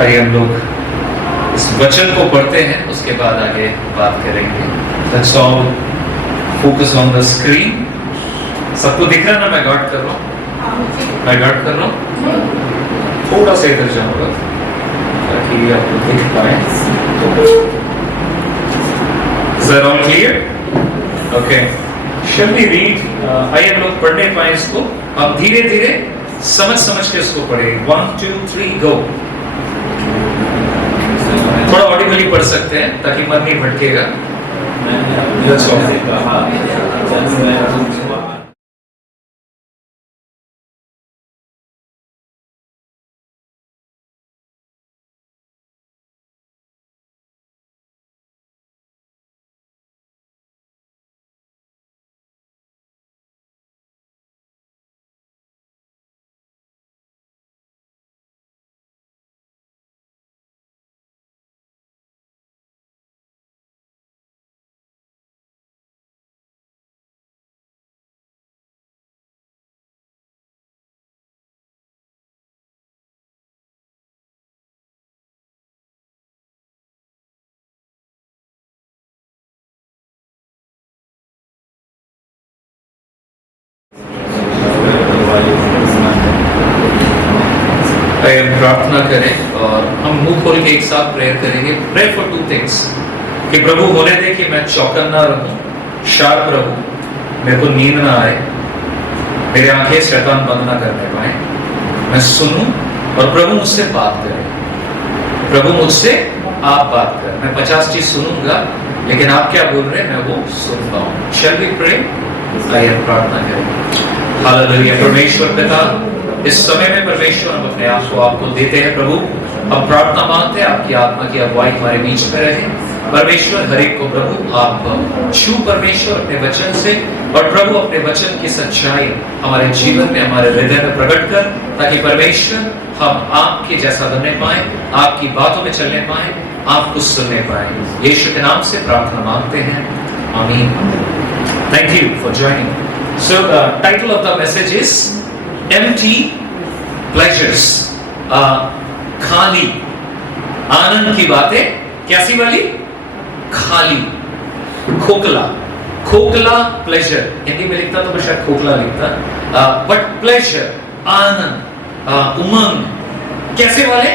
आइए हम लोग इस वचन को पढ़ते हैं, उसके बाद आगे बात करेंगे। Let's all focus on the screen. सबको दिख रहा है ना? मैं गार्ड कर रहा हूँ, मैं गार्ड कर रहा हूँ। थोड़ा सा इधर जाऊंगा ताकि आप लोग देख पाए। Is that all clear? Okay. Shall we read? आइए हम लोग पढ़ने पाए इसको। अब धीरे धीरे समझ के इसको पढ़े। 1 2 3 go. थोड़ा ऑडिबली पढ़ सकते हैं ताकि मन नहीं भटकेगा। हम प्रार्थना करें और हम मुंह खोल के एक साथ प्रेयर करेंगे। प्रे फॉर 2 थिंग्स कि प्रभु होने दे कि मैं चौकन ना रहूं, शार्प रहूं, मेरे को नींद ना आए, मेरे आंखें शैतान बंद ना करने पाए, मैं सुनूं और प्रभु मुझसे बात करे। प्रभु मुझसे आप बात करें। मैं 50 चीज सुनूंगा लेकिन आप क्या बोल रहे हैं मैं वो सुन पाऊं। Shall we pray? आइए प्रार्थना करें। हालेलुया। परमेश्वर पिता, इस समय में परमेश्वर हम अपने आप को आपको देते हैं प्रभु। हम प्रार्थना मांगते हैं आपकी आत्मा की अगुवाई हमारे बीच में रहे। परमेश्वर हर एक को प्रभु आप छू परमेश्वर अपने वचन से, और प्रभु अपने वचन की सच्चाई हमारे जीवन में, हमारे हृदय में प्रकट कर, ताकि परमेश्वर हम आपके जैसा बनने पाए, आपकी बातों में चलने पाए, आपको सुनने पाए। यीशु के नाम से प्रार्थना मांगते हैं, आमीन। Thank you for joining. So the title of the message is empty pleasures, खाली आनंद की बातें। कैसी वाली? खाली, खोखला, खोखला प्लेजर। हिंदी में लिखता तो मैं शायद खोखला लिखता, बट प्लेजर, आनंद, उमंग। कैसे वाले?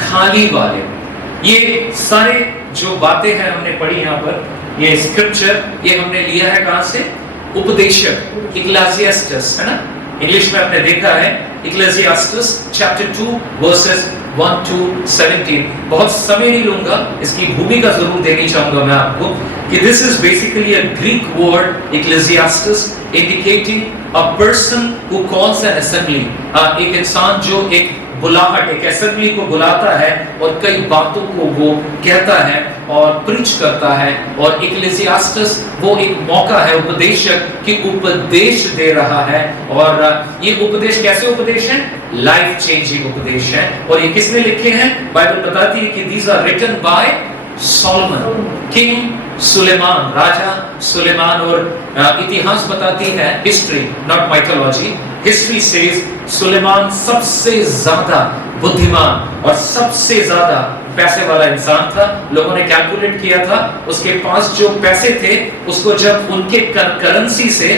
खाली वाले। ये सारे जो बातें हैं हमने पढ़ी यहाँ पर, ये स्क्रिप्चर, ये हमने लिया है कहां से? उपदेशक, इक्लेसियास्टस, है ना? इंग्लिश में आपने देखा है इक्लेसियास्टस चैप्टर 2 वर्सेस 1 to 17। बहुत समय नहीं लूंगा, इसकी भूमिका जरूर देनी चाहूंगा मैं आपको कि this is basically a Greek word Ecclesiastes indicating a person who calls an assembly. एक इंसान जो एक बुलाहट, एक असेंबली को बुलाता है और कई बातों को वो कहता है और प्रीच करता है। और इक्लेसियास्टस वो एक मौका है, उपदेशक कि उपदेश दे रहा है। और ये उपदेश कैसे उपदेश है? लाइफ चेंजिंग उपदेश है। और ये किसने लिखे हैं? बाइबल बताती है कि these are written by Solomon, king Suleman, राजा सुलेमान। और इतिहास बताती है, history not mythology, history says Suleman सबसे ज्यादा बुद्धिमान और सबसे ज्यादा पैसे वाला इंसान था। लोगों ने कैलकुलेट किया था, उसके पास जो पैसे थे उसको जब उनके करेंसी से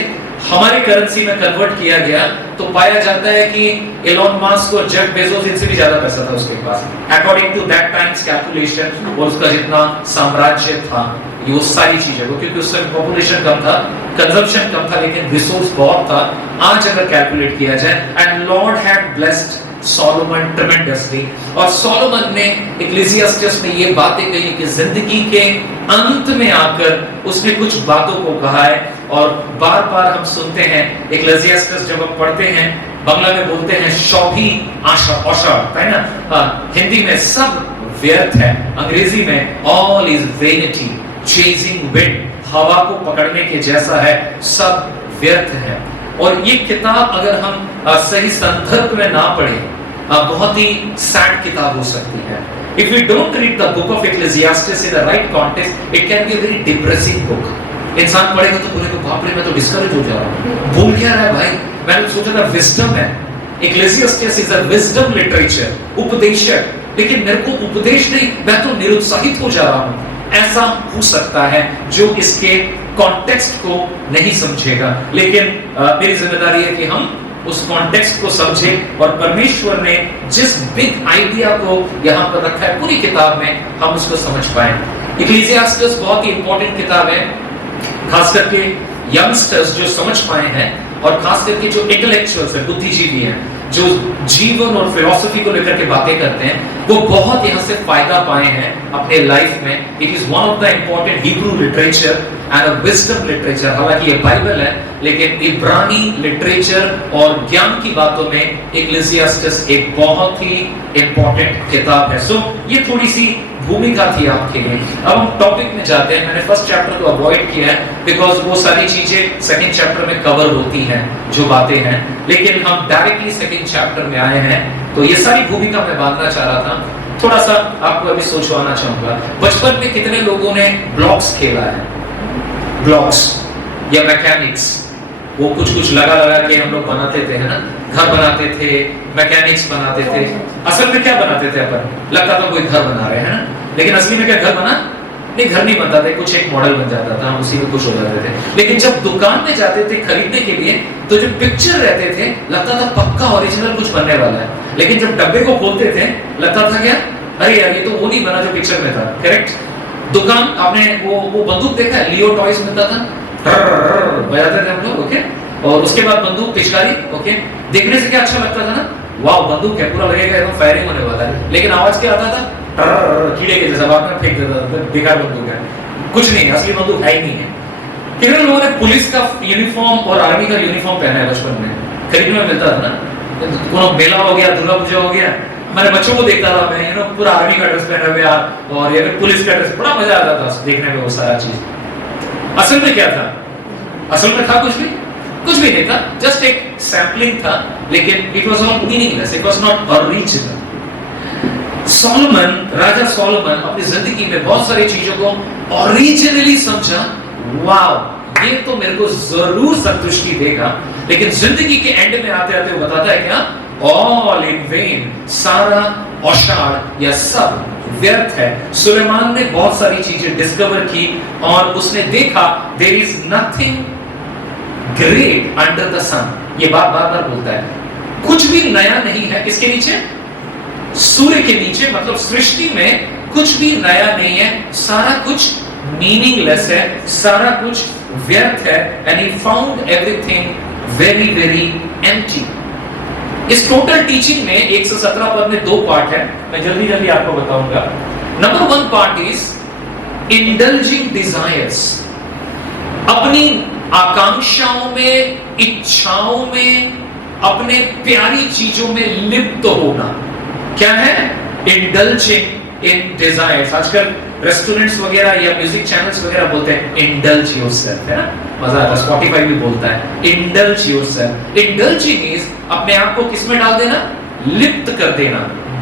हमारे करेंसी में कन्वर्ट किया गया तो पाया जाता है कि एलोन मस्क और जेफ बेजोस इनसे भी ज्यादा पैसा था उसके पास, according to that times calculation. और उसका जितना साम्राज्य था, ये वो सारी चीजें, वो क्योंकि उस समय पॉपुलेशन कम था, कंजम्पशन कम था, लेकिन रिसोर्स बहुत था। आज अगर कैलकुलेट किया जाए, and Lord had blessed Solomon tremendously. और सोलोमन ने इक्लेसियास्टस में ये बातें कही कि जिंदगी के अंत में आकर उसने कुछ बातों को कहा है। और बार बार हम सुनते हैं इक्लेसियास्टस जब हम पढ़ते हैं, बांग्ला में बोलते हैं शौभी आशा औषा, है ना? हिंदी में सब व्यर्थ है, अंग्रेजी में all is vanity, chasing wind, हवा को पकड़ने के जैसा है, सब व्यर्थ है। और ये किताब अगर हम सही संदर्भ में ना पढ़ें, बहुत ही सैड किताब हो सकती है। If we don't read the book of Ecclesiastes in the right context, it can be a very depressing book. इंसान पढ़ेगा तो बोलेगा बाप रे मैं तो डिस्करेज हो जा रहा हूँ, भूल क्या रहा है भाई? मैंने सोचा था विजडम है। Ecclesiastes is a wisdom literature, उपदेशक, लेकिन मेरे को उपदेश नहीं, मैं तो निरुत्साहित हो जा रहा हूं। ऐसा हो सकता है जो इसके कॉन्टेक्स्ट को नहीं समझेगा, लेकिन मेरी जिम्मेदारी है कि हम उस कॉन्टेक्स्ट को समझें और परमेश्वर ने जिस बिग आइडिया को यहां पर रखा है पूरी किताब में, हम उसको समझ पाए। इक्लेसियास्टिस बहुत ही इंपॉर्टेंट किताब है, खास करके यंगस्टर्स जो समझ पाए हैं, और खास करके जो इंटेलेक्चुअल्स है, बुद्धिजीवी हैं, जो जीवन और फिलॉसफी को लेकर के बातें करते हैं, वो बहुत यहाँ से फायदा पाए हैं अपने लाइफ में। It is one of the important Hebrew literature and a wisdom literature. हालांकि ये बाइबल है, लेकिन इब्रानी लिटरेचर और ज्ञान की बातों में इक्लेसियास्टिस एक बहुत ही इंपॉर्टेंट किताब है। सो ये थोड़ी सी भूमिका थी आपके लिए। अब हम टॉपिक में जाते हैं। मैंने फर्स्ट चैप्टर को अवॉइड किया है बिकॉज वो सारी चीजें सेकंड चैप्टर में कवर होती हैं जो बातें हैं, लेकिन हम डायरेक्टली सेकंड चैप्टर में आए हैं, तो ये सारी भूमिका मैं बांधना चाह रहा था। थोड़ा सा आपको अभी सोचवाना चाहूंगा, बचपन में कितने लोगों ने ब्लॉक्स खेला है? ब्लॉक्स या मैकेनिक्स, वो कुछ लगा के हम लोग बनाते थे, है ना, घर बनाते थे, मैकेनिक्स बनाते थे। असल में क्या बनाते थे अपन? लगता था कोई घर बना रहे हैं ना, लेकिन असली में क्या घर बना? नहीं, घर नहीं बनता था, कुछ एक मॉडल बन जाता था, हम उसी में खुश हो जाते थे। लेकिन जब दुकान में जाते थे खरीदने के लिए, तो जो पिक्चर रहते थे लगता था पक्का ओरिजिनल कुछ बनने वाला है, लेकिन जब डब्बे को खोलते थे लगता था क्या, अरे यार ये तो वो नहीं बना जो पिक्चर में था। करेक्ट? दुकान, आपने वो बंदूक देखा है, लियो टॉयज मिलता था, बजाते थे हम लोग, ओके, और उसके बाद बंदूक पिचकारी, ओके, देखने से क्या अच्छा लगता था ना, वाह बंदूक है, पूरा लगेगा एकदम फायरिंग होने वाला है, लेकिन आवाज क्या आता था? कीड़े के जैसा, बाद में फेंक देता था, बेकार बंदूक है, कुछ नहीं, असली बंदूक है ही नहीं है। कितने लोगों ने पुलिस का यूनिफॉर्म और आर्मी का यूनिफॉर्म पहना है बचपन में? खरीदने में मिलता था ना, कोनो मेला हो गया, दुर्गा पूजा हो गया, मैंने बच्चों को देखता था मैं, पूरा आर्मी का ड्रेस पहना हुआ और या फिर पुलिस का ड्रेस, बड़ा मजा आता था देखने में वो सारा चीज। असल में क्या था? असल में था कुछ भी नहीं था, जस्ट एक सैम्पलिंग था, लेकिन it was not meaningless, it was not original. Solomon, Raja Solomon अपनी जिंदगी में बहुत सारी चीजों को ओरिजिनली समझा, वाव ये तो मेरे को जरूर संतुष्टि देगा, लेकिन जिंदगी के एंड में आते आते वो बताता है क्या? ऑल इन वेन, सारा औशार या सब व्यर्थ है। सुलेमान ने बहुत सारी चीजें डिस्कवर की और उसने देखा there is nothing great under the sun. ये बात बार बार बोलता है, कुछ भी नया नहीं है किसके नीचे? सूर्य के नीचे, मतलब सृष्टि में कुछ भी नया नहीं है, सारा कुछ मीनिंगलेस है, सारा कुछ व्यर्थ है। And he found everything very very empty. इस टोटल टीचिंग में 117 पद में 2 पार्ट है, मैं जल्दी जल्दी आपको बताऊंगा। Number 1 part is indulging desires, अपनी आकांक्षाओं में, इच्छाओं में, अपने प्यारी चीजों में लिप्त होना। क्या है? Indulging in desires. आजकल रेस्टोरेंट्स वगैरह या म्यूजिक चैनल्स वगैरह बोलते हैं इंडल्ज योरसेल्फ, है ना, मजा आता है। स्पॉटिफाई भी बोलता है इंडल्ज योरसेल्फ। इंडल्जिंग इज अपने आप को किसमें डाल देना? लिप्त कर देना,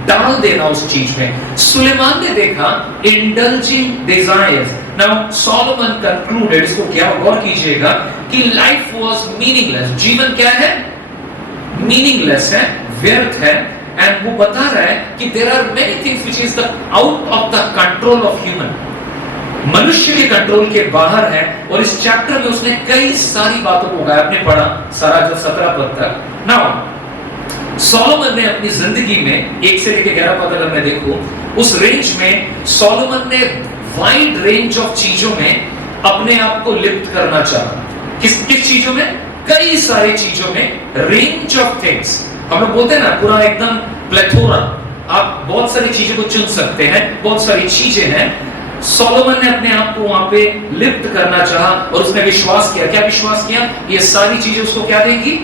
डाल देना उस चीज में। सुलेमान ने देखा indulging desires. Now Solomon concluded, इसको क्या गौर कीजिएगा, कि लाइफ वाज मीनिंगलेस। जीवन क्या है? मीनिंगलेस है, व्यर्थ है। एंड वो बता रहा है कि there are many things which is the out of the control of human, मनुष्य के कंट्रोल के बाहर है। और इस चैप्टर में उसने कई सारी बातों को कहा, आपने पढ़ा सारा जो 17 पद तक। नाउ सोलोमन ने अपनी जिंदगी में 1 से लेकर 11 पद अगर मैं देखूं, उस रेंज में सोलोमन ने वाइड रेंज ऑफ चीजों में अपने आप को लिप्त करना चाहा। किस किस चीजों में? कई सारी चीजों में, रेंज ऑफ थिंग्स। हम लोग बोलते हैं ना, पूरा एकदम प्लेथोरा, आप बहुत सारी चीजों को चुन सकते हैं, बहुत सारी चीजें हैं। सोलोमन ने अपने आप को वहां पे लिप्त करना चाहा और उसने विश्वास किया। क्या विश्वास किया? ये सारी चीजें उसको क्या देंगी?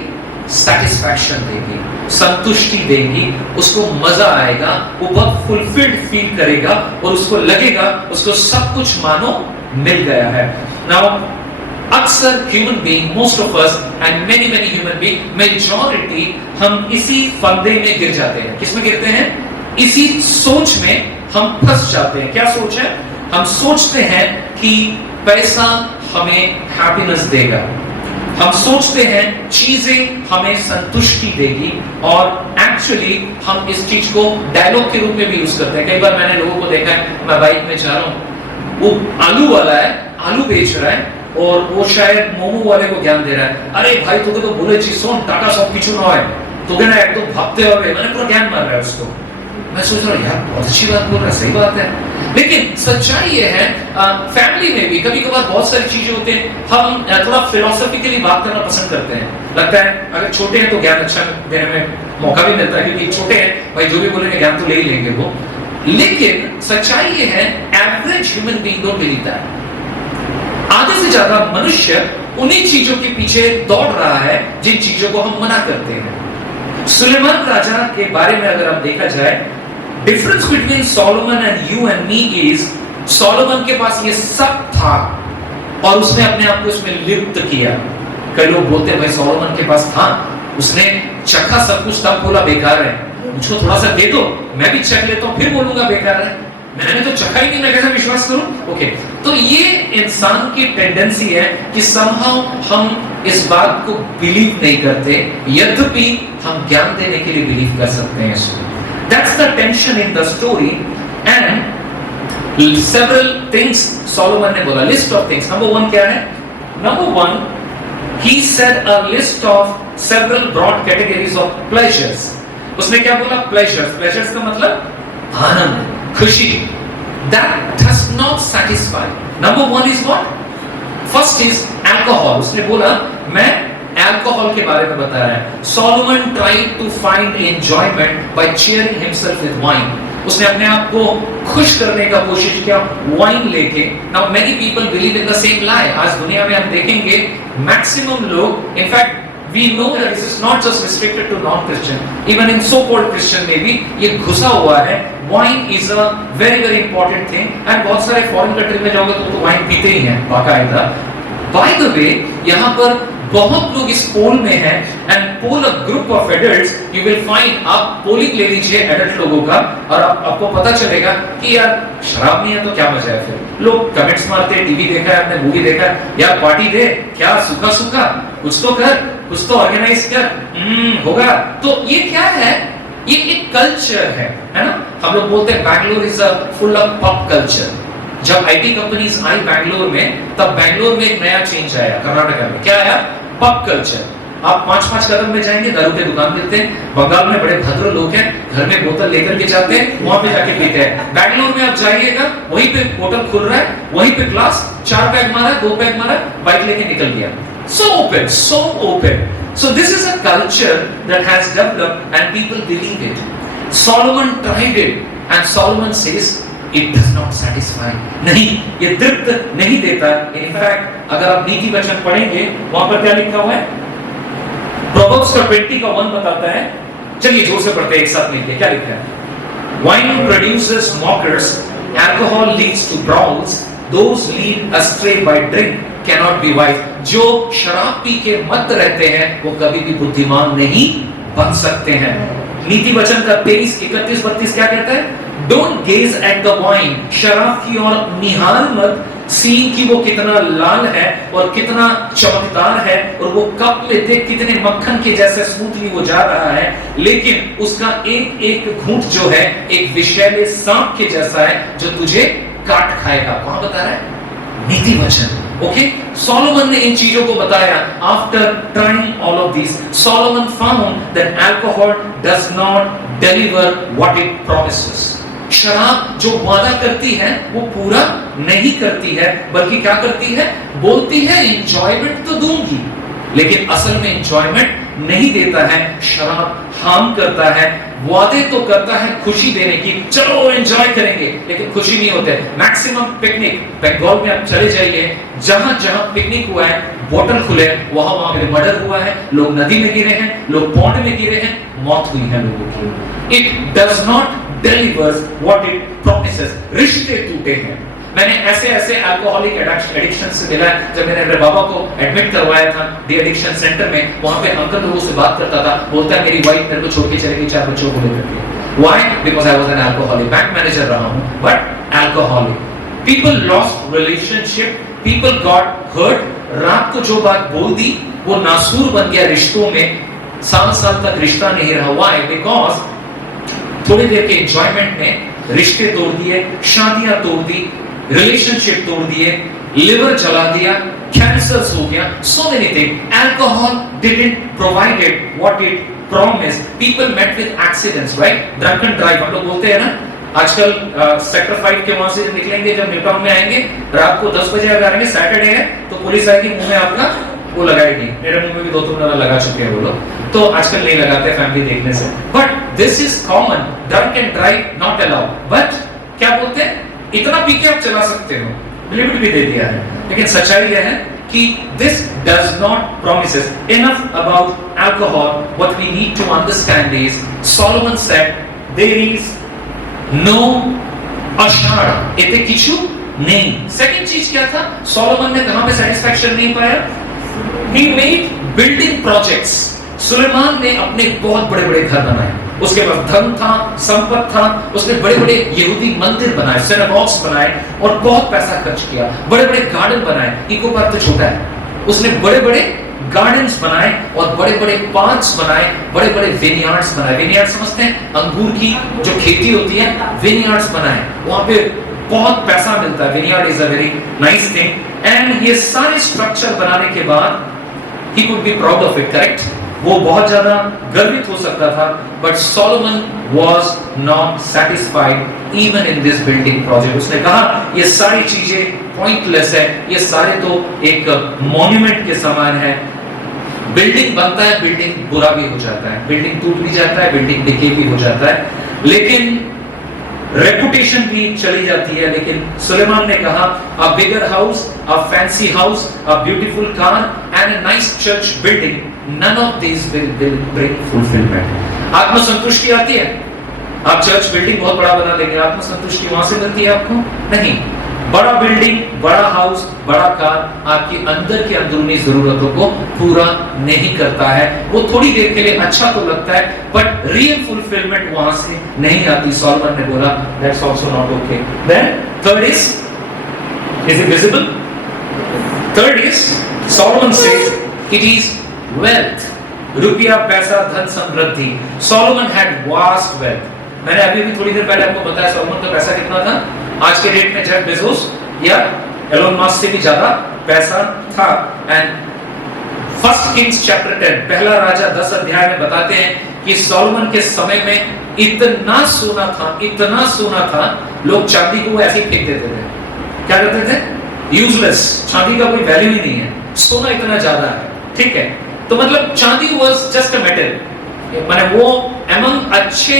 सैटिस्फैक्शन देगी, संतुष्टि देगी, उसको मजा आएगा, वो बहुत फुलफिल्ड फील करेगा और उसको लगेगा उसको सब कुछ मानो मिल गया है। नाउ अक्सर human being, most of us and many many human being, majority, हम इसी फंदे में गिर जाते हैं। किसमें गिरते हैं? इसी सोच में हम फंस जाते हैं। क्या सोच है? हम सोचते हैं कि पैसा हमें हैप्पीनेस देगा, हम सोचते हैं चीजें हमें संतुष्टि देगी, और एक्चुअली हम इस चीज को डायलॉग के रूप में भी यूज करते हैं। कई बार मैंने लोगों को देखा है, मैं बाइक में जा रहा हूँ, वो आलू वाला है, आलू बेच रहा है और वो शायद मोमो वाले को ज्ञान दे रहा है, अरे भाई तुके तो बोले चीज सुन, टाटा सब किचू ना है तो ना एक तो भागते हुए मैंने पूरा ज्ञान मार रहा है उसको। मैं सोच रहा हूँ यार बहुत अच्छी बात बोल रहा है, सही बात है, लेकिन सच्चाई ये है फैमिली में भी कभी कभार बहुत सारी चीजें होते हैं, हम थोड़ा फिलोसॉफिकली बात करना पसंद करते हैं। लगता है अगर छोटे हैं तो ज्ञान अच्छा देने में मौका भी मिलता है, क्योंकि छोटे हैं भाई जो भी बोलेंगे ज्ञान तो ले ही लेंगे वो। लेकिन सच्चाई ये है average human being don't believe that. आधे से ज्यादा मनुष्य उन्हीं चीजों के पीछे दौड़ रहा है जिन चीजों को हम मना करते हैं। सुलेमान राजा के बारे में अगर हम देखा जाए, difference between Solomon and you and me is, Solomon के पास ये सब था और उसने अपने आप को इसमें लिप्त किया। कई लोग बोलते हैं भाई सोलोमन के पास था, उसने चखा सब कुछ तब बोला बेकार है, मुझको थोड़ा सा दे दो मैं भी चख लेता हूं फिर बोलूंगा बेकार है, मैंने तो चखा ही नहीं, मैं कैसे विश्वास करूं। ओके, तो ये इंसान की टेंडेंसी है कि समहाउ हम इस बात को बिलीव नहीं करते, यद्यपि हम ज्ञान देने के लिए बिलीव कर सकते हैं इसको। That's the tension in the story and several things Solomon ने बोला, लिस्ट ऑफ थिंग्स। नंबर 1 क्या है? Number 1 he said a list of several broad categories of pleasures। उसने क्या बोला? pleasures। pleasures का मतलब आनंद, खुशी। that does not satisfy। number 1 is what? first is alcohol। उसने बोला मैं अल्कोहल के बारे में बता रहा है। Solomon tried to find enjoyment by cheering himself with wine। उसने अपने आप को खुश करने का कोशिश किया वाइन लेके। Now many people believe in the same lie। आज दुनिया में हम देखेंगे मैक्सिमम लोग, in fact we know that this is not just restricted to non-Christian, even in so-called Christian में भी ये घुसा हुआ है। Wine is a very very important thing and बहुत सारे फॉरेन कंट्री में जाओगे तो वाइन पीते ही हैं बाकायदा। By the way, यहाँ पर बहुत लोग इस पोल में हैं and poll a group of adults, you will find, आप पोलिंग ले लीजिए एडल्ट लोगों का और आपको पता चलेगा कि यार शराब नहीं है तो क्या मजा है। फिर लोग कमेंट्स मारते हैं, टीवी देखा है आपने, मूवी देखा है, यार पार्टी दे, क्या सूखा सूखा कुछ तो कर, कुछ तो ऑर्गेनाइज कर, होगा। तो ये क्या है? ये एक कल्चर है ना। हम लोग बोलते हैं Bangalore is a full of pub culture. जब आईटी कंपनीज आई बैंगलोर में, तब बैंगलोर में एक नया चेंज आया कर्नाटका में। क्या आया? Pub culture. आप 5-5 कदम में जाएंगे, दारू के दुकान मिलते हैं। बंगाल में बड़े भद्र लोग हैं, घर में बोतल लेकर के जाते हैं, वहां पे जाके पीते हैं। बैंगलोर में आप जाइएगा, वहीं पे होटल खुल रहा है, वहीं पे क्लास, 4 पैग मारा, 2 पैग मारा, बाइक लेके निकल गया। So open, so open. So this is a culture that has developed and people believe it. Solomon tried it and Solomon says it does not satisfy। नहीं, ये तृप्त नहीं देता। In fact, अगर आप नीति वचन पढ़ेंगे, वहां पर क्या लिखा हुआ है? Proverbs का 20 का 1 बताता है। चलिए जोर से पढ़ते हैं एक साथ मिलकर। क्या लिखा है? Wine produces mockers, alcohol leads to brawls, those lead astray by drink cannot be wise। जो शराब पी के मत रहते हैं वो कभी भी बुद्धिमान नहीं बन सकते हैं। नीति वचन का 23, 31, 32 क्या कहता है? Don't gaze at the wine। शराब की ओर निहार मत, सी कि वो कितना लाल है और कितना चमकदार है और वो कप में देख कितने मक्खन के जैसे स्मूथली वो जा रहा है, लेकिन उसका एक एक घूंट जो है एक विषैले सांप के जैसा है जो तुझे काट खाएगा। कौन बता रहा है? नीति वचन। ओके, सोलोमन ने इन चीजों को बताया। After trying all of this, Solomon found that alcohol does not deliver what it promises. शराब जो वादा करती है वो पूरा नहीं करती है, बल्कि क्या करती है? बोलती है एंजॉयमेंट तो दूंगी, लेकिन असल में एंजॉयमेंट नहीं देता है। शराब हार्म करता है, वादे तो करता है खुशी देने की, चलो एंजॉय करेंगे, लेकिन खुशी नहीं होते। मैक्सिमम पिकनिक बंगाल में आप चले जाइए, जहां जहां पिकनिक हुआ है, बोतल खुले, वहां पे मर्डर हुआ है, लोग नदी में गिरे हैं, लोग पौंड में गिरे हैं, मौत हुई है लोगों की। It does not delivers what it promises। रिश्ते टूटे हैं। मैंने ऐसे ऐसे अल्कोहलिक एडिक्शन से मिला है। जब मैंने मेरे बाबा को एडमिट करवाया था डी एडिक्शन सेंटर में, वहां पे अंकल लोगों से बात करता था, बोलता है मेरी वाइफ मेरे को छोड़ के चली गई 4 बच्चों को लेकर के। Why? Because I was an alcoholic। Bank manager रहा हूं, but alcoholic। People lost relationship, people got hurt। रात को जो बात बोल दी वो नासूर बन गया रिश्तों में। साल साल तक रिश्ता नहीं रहा। व्हाई? बिकॉज थोड़ी देर के एंजॉयमेंट ने रिश्ते तोड़ दिए, शादियां तोड़ दी, रिलेशनशिप तोड़ दिए, लिवर जला दिया, कैंसर्स हो गया, so many things. Alcohol didn't provide it what it promised. People met with accidents, right? Drunken drive हम लोग बोलते हैं ना आजकल। सेक्टर 5 के वहां से निकलेंगे, जब न्यूटाउन में आएंगे रात को 10 बजे अगर आएंगे, सैटरडे है तो पुलिस आएगी, मुंह में आपका वो लगाएगी। मेरे मुंह में भी 2-3 बार लगा चुके हैं वो लोग, तो आजकल नहीं लगाते फैमिली देखने से। But this is common, drunk and drive not allowed. But क्या बोलते हैं, इतना पी के आप चला सकते हो, लिमिट भी दे दिया है। लेकिन सच्चाई यह है कि this does not promises enough about alcohol. What we need to understand is Solomon said there is no ashara, एते किछु नहीं। सेकंड चीज क्या था, सोलोमन ने कहां पे सेटिस्फैक्शन नहीं पाया? He made building projects. Suleman ने अपने बहुत बड़े-बड़े घर बनाए, उसके पास धन था, संपत्ति था, उसने बड़े-बड़े यहूदी मंदिर बनाए, सिनेगॉग्स बनाए और बहुत पैसा खर्च किया, बड़े-बड़े गार्डन बनाए। इको पार्क तो छोटा है, उसने बड़े-बड़े गार्डन्स बनाए और बड़े-बड़े पार्क्स बनाए, बड़े-बड़े विनयार्ड्स बनाए। विनयार्ड समझते हैं, अंगूर की जो खेती होती है, विनयार्ड्स बनाए, वहां पे बहुत पैसा मिलता है। Vineyard is a very nice thing. And ये सारे स्ट्रक्चर बनाने के बाद he could be proud of it, correct? वो बहुत ज्यादा गर्वित हो सकता था। But Solomon was not satisfied even in this building project. उसने कहा ये सारी चीजें pointless है, ये सारे तो एक monument के समान है। बिल्डिंग बनता है, बिल्डिंग बुरा भी हो जाता है, बिल्डिंग टूट भी जाता है, बिल्डिंग डिके भी हो जाता है, लेकिन रेपुटेशन भी चली जाती है। लेकिन सुलेमान ने कहा a bigger house, a fancy house, a beautiful car and a nice church building, none of these will bring fulfillment. आत्मसंतुष्टि आती है, आप चर्च बिल्डिंग बहुत बड़ा बना लेंगे, आत्मसंतुष्टि वहां से मिलती है आपको? नहीं। बड़ा बिल्डिंग, बड़ा हाउस, बड़ा कार आपकी अंदर की अंदरूनी जरूरतों को पूरा नहीं करता है। वो थोड़ी देर के लिए अच्छा तो लगता है, बट रियल फुलफिलमेंट वहां से नहीं आती। सॉलोमन ने बोला that's also not okay. Then third is it visible? Third is Solomon says it is wealth, रुपया, पैसा, धन, समृद्धि। Solomon had vast wealth. मैंने अभी भी थोड़ी देर पहले आपको बताया सॉलोमन का पैसा कितना था। आज के डेट में जेफ बेजोस या एलोन मस्क से भी ज्यादा पैसा था। एंड फर्स्ट किंग्स चैप्टर 10 पहला राजा 10 अध्याय में बताते हैं कि सोलोमन के समय में इतना सोना था, लोग चांदी को ऐसे ही फेंक देते थे। क्या करते थे? यूजलेस, चांदी का कोई वैल्यू ही नहीं है, सोना इतना ज्यादा है। ठीक है, तो मतलब चांदी वाज जस्ट अ मेटल, माने वो अमंग अच्छे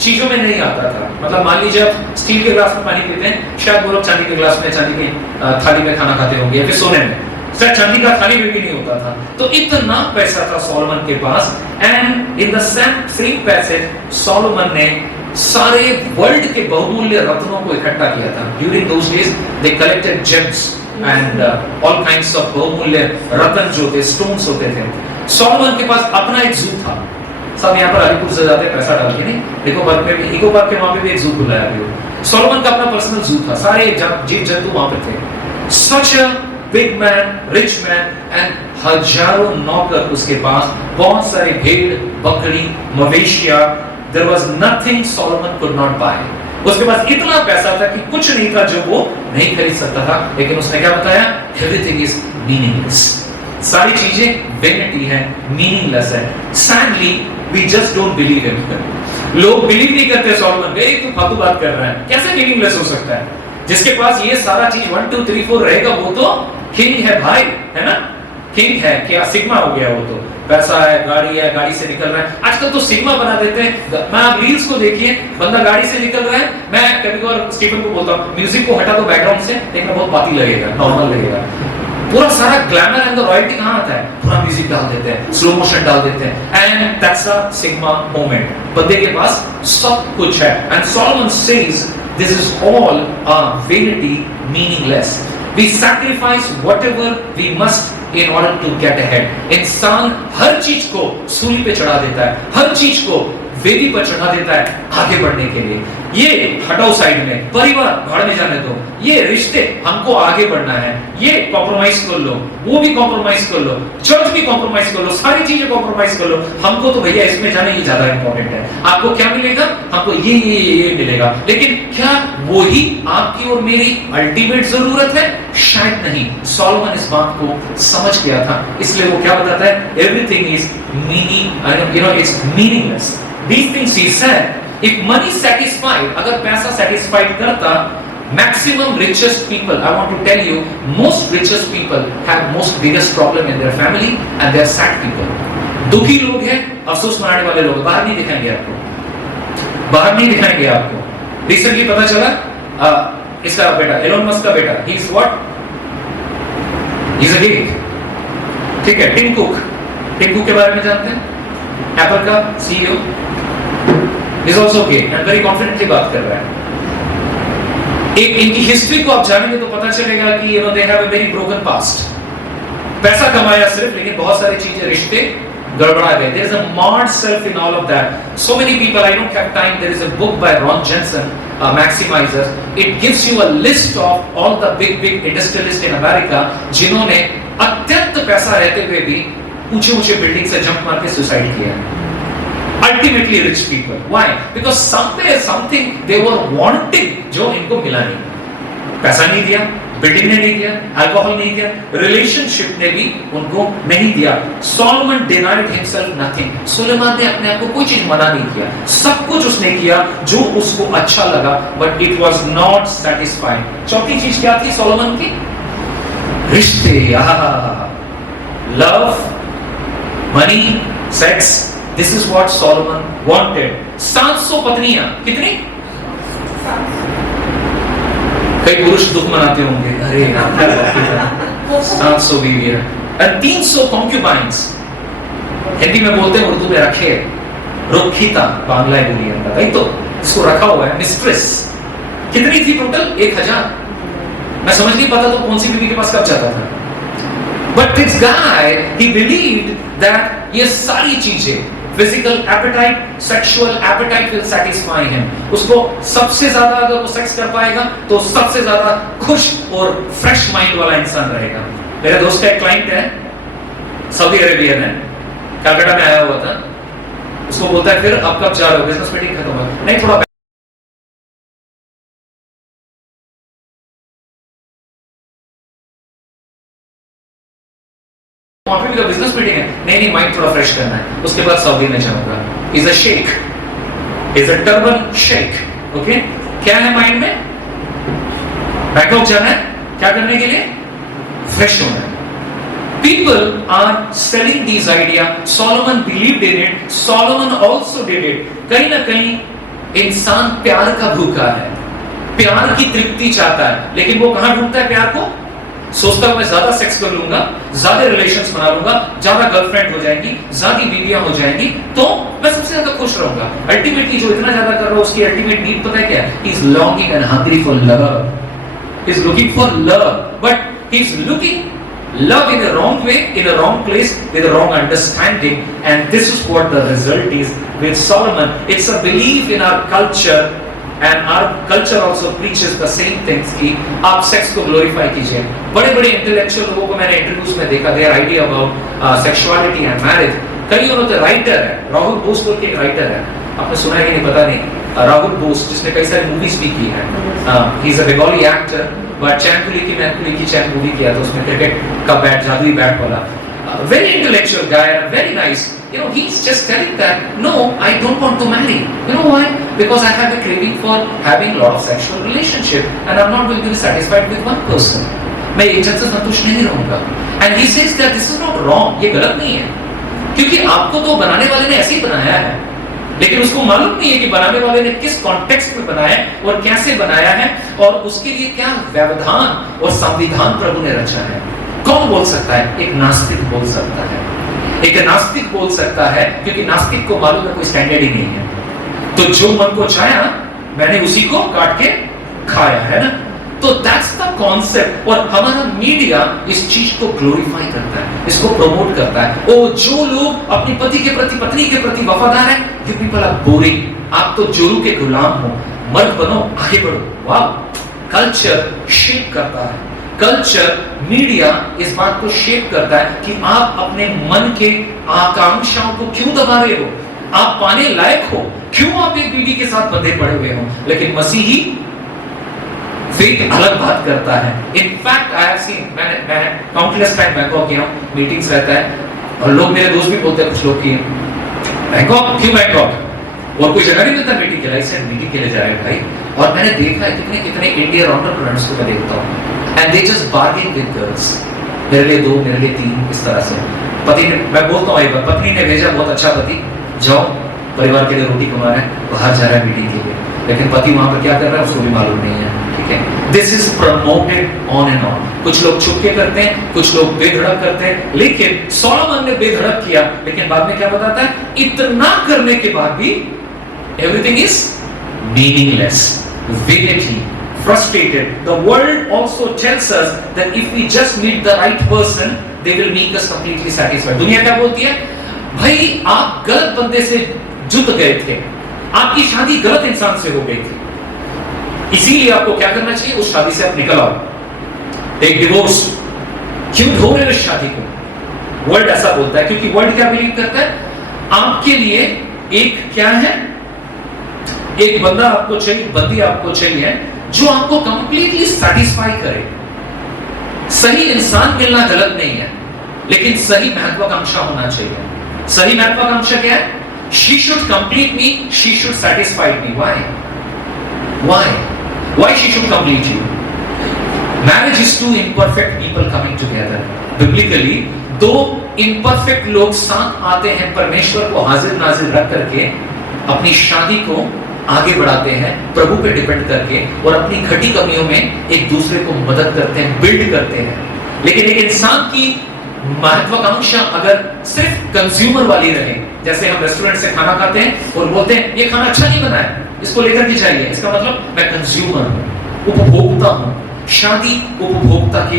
चीजों में नहीं आता था। मतलब मान लीजिए आप स्टील के ग्लास में पानी पीते हैं, शायद वो लोग चांदी के ग्लास में, चांदी की थाली में खाना खाते होंगे, या फिर सोने में, शायद चांदी का थाली में भी नहीं होता था। तो इतना पैसा था सोलोमन के पास। And in the same passage Solomon ने सारे वर्ल्ड के बहुमूल्य रत्नों को इकट्ठा किया था। During those days they collected James and all kinds of बहुमूल्य रत्न जो थे, स्टोन्स होते थे। सोलोमन के पास अपना एक जू था। सब यहाँ पर अलीपुर से जाते हैं पैसा डाल के, नहीं, इको पार्क के वहां पे भी एक जू खुला है अभी। सोलोमन का अपना पर्सनल जू था, सारे जीव जंतु वहां पे थे। Such a big man, rich man, and हजारों नौकर उसके पास, बहुत सारे भेड़, बकरी, मवेशिया। There was nothing Solomon could not buy. उसके पास इतना पैसा था कि कुछ नहीं था जो वो नहीं खरीद सकता था। लेकिन उसने क्या बताया? Everything is meaningless. सारी चीजें वेनिटी है, मीनिंगलेस है। Sadly we just don't believe him. लोग बिलीव नहीं करते सोलोमन पे, तू फालतू बात कर रहा है, कैसे मीनिंगलेस हो सकता है? जिसके पास ये सारा चीज 1 2 3 4 रहेगा वो तो किंग है भाई, है ना? किंग है, क्या सिग्मा हो गया वो तो। पैसा है, गाड़ी है, गाड़ी से निकल रहा है। आजकल तो सिग्मा बना देते हैं। मैं आप रील्स को देखिए, बंदा गाड़ी से निकल रहा है। मैं कभी-कभार स्टीफन को बोलता हूं म्यूजिक को हटा दो बैकग्राउंड से, देखना बहुत पाती लगेगा, नॉर्मल लगेगा। पूरा सारा ग्लैमर एंड द रॉयल्टी कहां आता है? पूरा म्यूजिक डाल देते हैं, स्लो मोशन डाल देते हैं, and that's a sigma moment. बंदे के पास सब कुछ है। And Solomon says this is all a vanity, meaningless. We sacrifice whatever we must in order to get ahead. इंसान हर चीज को सूली पे चढ़ा देता है, हर चीज को वेदी पर चढ़ा देता है आगे बढ़ने के लिए। ये हटाओ साइड में, परिवार भाड़ में जाने दो, ये रिश्ते हमको आगे बढ़ना है, ये कॉम्प्रोमाइज कर लो, वो भी कॉम्प्रोमाइज कर लो, चर्च भी कॉम्प्रोमाइज कर लो, सारी चीजें कॉम्प्रोमाइज कर लो, हमको तो भैया इसमें जाना ही ज्यादा इंपॉर्टेंट है। आपको क्या मिलेगा? हमको ये मिलेगा। लेकिन क्या वो ही आपकी और मेरी अल्टीमेट जरूरत है? शायद नहीं। सोलोमन इस बात को समझ गया था, इसलिए वो क्या बताता है? Everything is meaning, it's meaningless. These things he said, if money satisfied, अगर पैसा satisfied करता, maximum richest people, I want to tell you, most richest people have most biggest problem in their family and they are sad people. दुखी लोग हैं, अफसोस मनाने वाले लोग, बाहर नहीं दिखाएंगे आपको, बाहर नहीं दिखाएंगे आपको। Recently पता चला इसका बेटा, एलोन मस्क का बेटा, he is what? He is a geek, ठीक है। टिम कुक, टिम कुक के बारे में जानते हैं? एप्पल का CEO is also gay and very confidently बात कर रहा है। एक इनकी हिस्ट्री को आप जानेंगे तो पता चलेगा कि they have a very broken past। पैसा कमाया सिर्फ, लेकिन बहुत सारी चीजें, रिश्ते गड़बड़ा गए। There is a marred self in all of that. So many people, I don't have time. There is a book by Ron Jensen, Maximizer. It gives you a list of all the big industrialists in America जिन्होंने अत्यंत पैसा रहते हुए भी ऊंचे building से jump मार के सुसाइड किया। Ultimately rich people. Why? Because somewhere something they were wanting जो इनको मिला नहीं। पैसा नहीं दिया, बिल्डिंग ने नहीं दिया, अल्कोहल नहीं दिया, रिलेशनशिप ने भी उनको नहीं दिया। Solomon denied himself nothing. Suleman ने अपने आप को कोई चीज मना नहीं किया, सब कुछ उसने किया जो उसको अच्छा लगा, but it was not satisfied. चौथी चीज क्या थी सोलोमन की? रिश्ते, love, money, sex. This is what Solomon wanted. 700 पत्नियां, कितनी? कई पुरुष दुख मनाते होंगे, अरे 700 बीवियां और 300 concubines। हिंदी में बोलते हैं, उर्दू में रखे, रोखीता बांग्ला बोलिए अंदर, वही तो इसको रखा हुआ है, मिस्ट्रेस। कितनी थी टोटल? 1000। मैं समझ नहीं पाता तो कौन सी बीवी के पास कब जाता था। But this guy, he believed that ये सारी चीजें, physical appetite, sexual appetite will satisfy him. उसको सबसे ज्यादा अगर वो सेक्स कर पाएगा तो सबसे ज्यादा खुश और फ्रेश माइंड वाला इंसान रहेगा। मेरे दोस्त का एक क्लाइंट है, सऊदी अरेबियन है, कलकत्ता में आया हुआ था। उसको बोलता है फिर अब कब जा रहे हो, बिजनेस मीटिंग खत्म हो? नहीं, थोड़ा वहां पे भी बिजनेस मीटिंग है, नहीं माइंड थोड़ा फ्रेश करना है, उसके बाद सऊदी में जाऊंगा। Is a sheikh, is a turban sheikh, okay. क्या है माइंड में? बैंकॉक जाना है, क्या करने के लिए? फ्रेश होना है। People are selling these ideas. Solomon believed in it. Solomon also did it. कहीं ना कहीं इंसान प्यार का भूखा है, प्यार की तृप्ति चाहता है, लेकिन वो कहां ढूंढता है प्यार को? सोचता हूं मैं ज्यादा सेक्स कर लूंगा, ज्यादा रिलेशंस बना लूंगा, ज्यादा गर्लफ्रेंड हो जाएंगी, ज्यादा बीवियां हो जाएंगी, तो मैं सबसे ज्यादा खुश रहूंगा। अल्टीमेटली जो इतना ज्यादा कर रहा है उसकी अल्टीमेट नीड पता है क्या है? He is longing and hungry for love, he is looking for love, but he is looking love in a wrong way, in a wrong place, with a wrong understanding, and this is what the result is with Solomon. It's a belief in our culture, and our culture also preaches the same things कि आप sex को glorify कीजिए। बड़े बड़े intellectual लोगों को मैंने interviews में देखा, their idea about sexuality and marriage। कई उन्होंने राइटर है, राहुल बोस को एक राइटर है, आपने सुना है कि नहीं पता नहीं, राहुल बोस, जिसने कई सारी मूवीज भी की है। He is a Bengali actor, but चैनकुली की मैनकुली की चैन मूवी किया था, उसमें क्रिकेट का बैट, जादुई बैट वाला। Very intellectual guy, very nice. You know, he's just telling that, no, I don't want to marry. You know why? Because I have a craving for having a lot of sexual relationship, and I'm not going to be satisfied with one person. मैं एक जन से संतुष्ट नहीं रहूंगा। And he says that this is not wrong. ये गलत नहीं है, क्योंकि आपको तो बनाने वाले ने ऐसे ही बनाया है, लेकिन उसको मालूम नहीं है कि बनाने वाले ने किस कॉन्टेक्स्ट में बनाया है और कैसे बनाया है, और उसके लिए क्या व्यवधान और संविधान प्रभु ने रचा है। कौन बोल सकता है? एक नास्तिक बोल सकता है, एक नास्तिक बोल सकता है, क्योंकि नास्तिक को मालूम है कोई स्टैंडर्ड ही नहीं है। तो जो मन को चाहा मैंने उसी को काट के खाया, है ना। तो दैट्स द कॉन्सेप्ट। और हमारा मीडिया इस चीज को ग्लोरीफाई करता है, इसको प्रमोट करता है। ओ जो लोग अपने पति के प्रति, पत्नी के प्रति वफादार है, यू पीपल आर बोरिंग, आप तो जोरू के गुलाम हो, मर्द बनो, आगे बढ़ो। वाह, कल्चर शेप करता है, कल्चर, मीडिया इस बात को शेप करता है कि आप अपने मन के आकांक्षाओं को क्यों दबा रहे हो, आप पाने लायक हो, क्यों आप एक बीवी के साथ बंधे पड़े हुए हो। लेकिन मसीही फेथ अलग बात करता है। इनफैक्ट आई हैव सीन, मैं काउंटलेस टाइम बैंकॉक गया हूं, मीटिंग्स रहता है, और लोग, मेरे दोस्त भी बोलते हैं, कुछ लोग कि बैंकॉक क्यों, बैंकॉक और कोई जगह नहीं मिलता मीटिंग के लिए, ऐसे मीटिंग के लिए जा रहे हैं भाई। और मैंने देखा है कितने कितने इंडियन एंटरप्रेन्योर्स को मैं देखता हूं, and they just bargain with girls, मेरे लिए 2, मेरे लिए 3, इस तरह से। पति ने, मैं बोलता हूं एक बार, पत्नी ने भेजा, बहुत अच्छा पति, जाओ परिवार के लिए रोटी कमा रहा है, बाहर जा रहा है मीटिंग के लिए, लेकिन पति वहां पर क्या कर रहा है उसको भी मालूम नहीं है। ठीक है, this is promoted on and on. कुछ लोग छुपके करते हैं, कुछ लोग बेधड़क करते हैं, लेकिन सोलोमन ने बेधड़क किया, लेकिन बाद में क्या बताता है, इतना करने के बाद भी everything is meaningless, vanity, frustrated. The world also tells us that if we just meet the right person, they will make us completely satisfied. दुनिया क्या बोलती है, भाई आप गलत बंदे से जुट गए थे, आपकी शादी गलत इंसान से हो गई थी, इसीलिए आपको क्या करना चाहिए, उस शादी से आप निकल आओ, टेक डिवोर्स। क्यों ढो रहे हो इस शादी को? वर्ल्ड ऐसा बोलता है, क्योंकि वर्ल्ड क्या बिलीव करता है, आपके लिए एक क्या है, एक बंदा आपको चाहिए, बंदी आपको चाहिए जो आपको कंप्लीटली सेटिस्फाई करे। सही इंसान मिलना गलत नहीं है, लेकिन सही महत्वाकांक्षा होना चाहिए। सही महत्वाकांक्षा क्या है? She should complete me, she should satisfy me. Why? Why? Why she should complete you? Marriage is two imperfect people coming together. Biblically, दो imperfect लोग साथ आते हैं, परमेश्वर को हाजिर नाजिर रख करके अपनी शादी को आगे बढ़ाते हैं, प्रभु पे डिपेंड करके, और अपनी घटी कमियों में एक दूसरे को मदद करते हैं, बिल्ड करते हैं। लेकिन एक इंसान की महत्वाकांक्षा अगर सिर्फ कंज्यूमर वाली रहे, जैसे हम रेस्टोरेंट से खाना खाते हैं और बोलते हैं ये खाना अच्छा नहीं बना है, इसको लेकर के जाइए, इसका मतलब मैं कंज्यूमर हूं, उपभोक्ता हूं। शादी उपभोक्ता के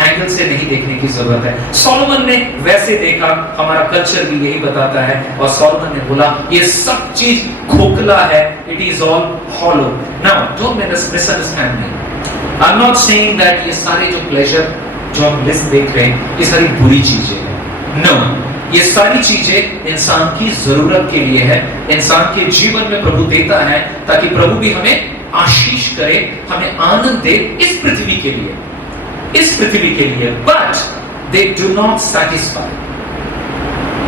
एंगल से नहीं देखने की जरूरत है। सोलोमन ने वैसे देखा, हमारा कल्चर भी यही बताता है, और सोलोमन ने बोला ये सब चीज खोखला है, it is all hollow. Now don't misunderstand me, I am not saying that ये सारे जो प्लेजर जो हम लिस्ट देख रहे हैं ये सारी बुरी चीजें हैं। नो, ये सारी चीजें इंसान की जरूरत के लिए है, इंसान के जीवन में प्रभु देता है ताकि प्रभु भी हमें आशीष करे, हमें आनंद दे इस पृथ्वी के लिए, इस पृथ्वी के लिए। But they do not satisfy.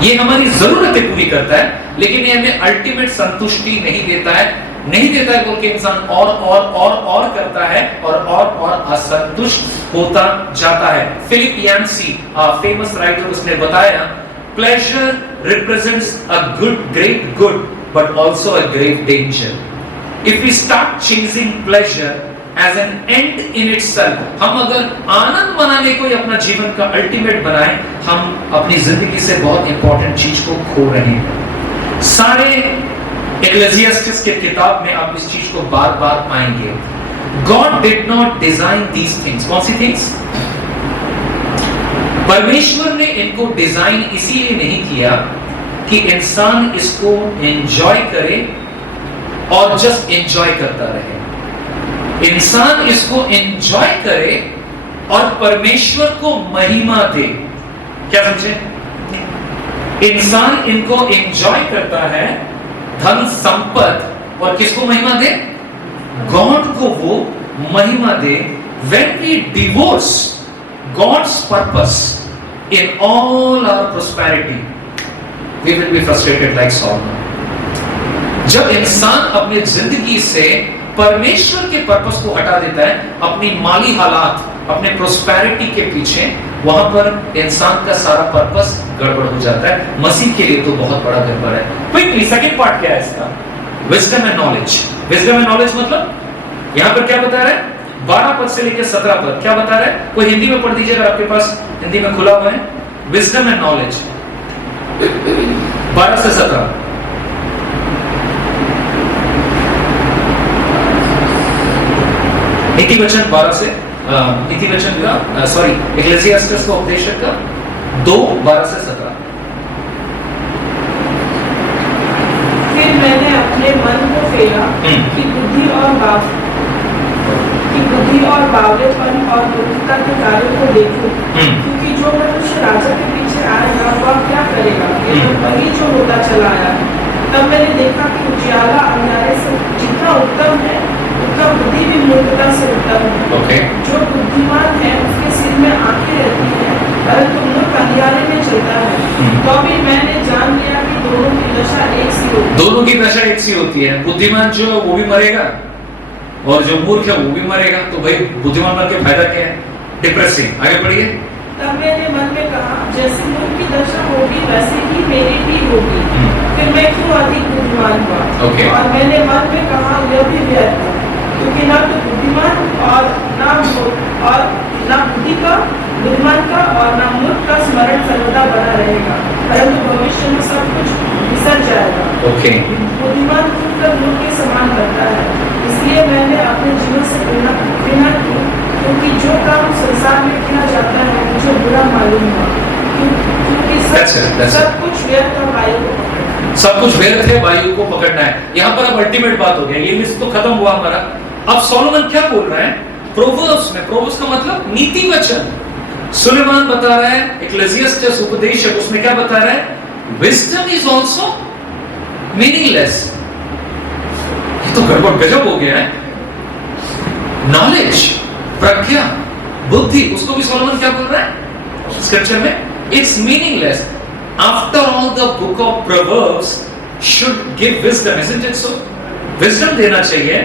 ये हमारी जरूरतें पूरी करता है, लेकिन ये हमें अल्टीमेट संतुष्टि नहीं देता है, नहीं देता है, क्योंकि इंसान और करता है और असंतुष्ट होता जाता है। फिलिप यान्सी, फेमस राइटर, उसने बताया, pleasure represents a great good but also a great danger. If we start chasing pleasure as an end in itself, हम अगर आनंद मनाने को ही अपना जीवन का अल्टीमेट बनाएं, हम अपनी जिंदगी से बहुत इंपॉर्टेंट चीज को खो रहे हैं। सारे इक्लेसियास्टिस के किताब में आप इस चीज को बार बार पाएंगे। God did not design these things. कौन सी थिंग्स? परमेश्वर ने इनको डिजाइन इसीलिए नहीं किया कि इंसान इसको एंजॉय करे और जस्ट एंजॉय करता रहे। इंसान इसको एंजॉय करे और परमेश्वर को महिमा दे। क्या समझे? इंसान इनको एंजॉय करता है, धन संपत्ति, और किसको महिमा दे? गॉड को वो महिमा दे। When we divorce God's purpose in all our prosperity, we will be frustrated like Solomon. जब इंसान अपनी जिंदगी से परमेश्वर के पर्पस को हटा देता है, अपनी माली हालात, अपने प्रोस्पेरिटी के पीछे, वहां पर इंसान का सारा पर्पस गड़बड़ हो जाता है। मसीह के लिए तो बहुत बड़ा गड़बड़ है। क्विकली सेकंड पार्ट क्या है इसका? Wisdom and knowledge. Wisdom and knowledge मतलब यहां पर क्या बता रहा है? 12 पद से लेकर 17 पद क्या बता रहा है? कोई हिंदी में पढ़ दीजिए अगर आपके पास हिंदी में खुला हुआ है। विजडम एंड नॉलेज 12 से 17। नीति वचन 12 से नीति वचन का सॉरी इक्लेसियास्टिस का उपदेशक का 2:12 से 17। फिर मैंने अपने मन को फेरा कि बुद्धि और बावलेपन और मूर्खता के कार्यों को देखूं, क्योंकि जो मनुष्य राजा के पीछे आएगा वह क्या करेगा, ये तो वही जो होता चला आया है। तब मैंने देखा कि उजियाला अंधारे से जितना उत्तम है उतना बुद्धि भी मूर्खता से उत्तम है। जो बुद्धिमान है उसके सिर में आंखें रहती हैं, परंतु मूर्ख अंधियारे में चलता है। तो भी मैंने जान लिया कि दोनों की दशा एक सी होती है। दोनों की दशा एक सी होती है। बुद्धिमान जो है वो भी मरेगा और जो मूर्ख है वो भी मरेगा। तो भाई बुद्धिमान बन के फायदा क्या है? डिप्रेसिंग। आगे बढ़िए। तब मैंने मन में कहा, जैसी मूर्ख की दशा होगी वैसे ही मेरी भी होगी। फिर मैं क्यों अधिक बुद्धिमान हुआ? और मैंने मन में कहा, यह भी व्यर्थ है, क्योंकि ना तो बुद्धिमान और ना बुद्धिमान का और ना मूर्ख का स्मरण सर्वदा बना रहेगा, परंतु भविष्य में सब कुछ बिसर जाएगा। बुद्धिमान खुलकर मूर्ख के समान करता है। इसलिए मैंने अपने जीवन से घृणा की, क्योंकि जो काम संसार में किया जाता है मुझे बुरा मालूम हुआ, क्योंकि सब कुछ व्यर्थ है, वायु को पकड़ना है। सब कुछ व्यर्थ है, वायु को पकड़ना है। यहाँ पर अब अल्टीमेट बात हो गया। ये लिस्ट तो खत्म हुआ हमारा। अब सोलोमन क्या बोल रहा है? प्रोवर्ब्स में, प्रोवर्ब्स का मतलब नीति वचन। सुलेमान बता रहा है, इक्लेसियास्टिस उपदेशक उसमें क्या बता रहा है? Wisdom is also meaningless. ये तो गड़बड़ गजब हो गया है। नॉलेज, प्रज्ञा, बुद्धि, उसको भी सोलोमन क्या बोल रहा है स्क्रिप्चर में? It's meaningless. After all the book of proverbs should give wisdom, isn't it so? Wisdom देना चाहिए,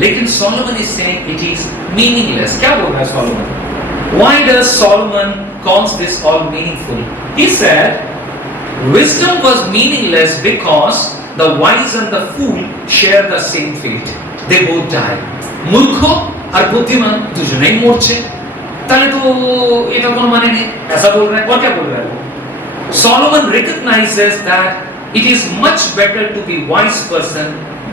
लेकिन Solomon is saying it is meaningless. क्या बोल रहा है Solomon? Why does Solomon calls this all meaningful? He said wisdom was meaningless because the wise and the fool share the same fate. They both die. मूर्खों और बुद्धिमान দুজনেই মরছে। তাহলে তো এটা কোনো মানে নেই, ऐसा बोल रहा है। और क्या बोल रहा है वो? Solomon recognizes that it is much better to be wise person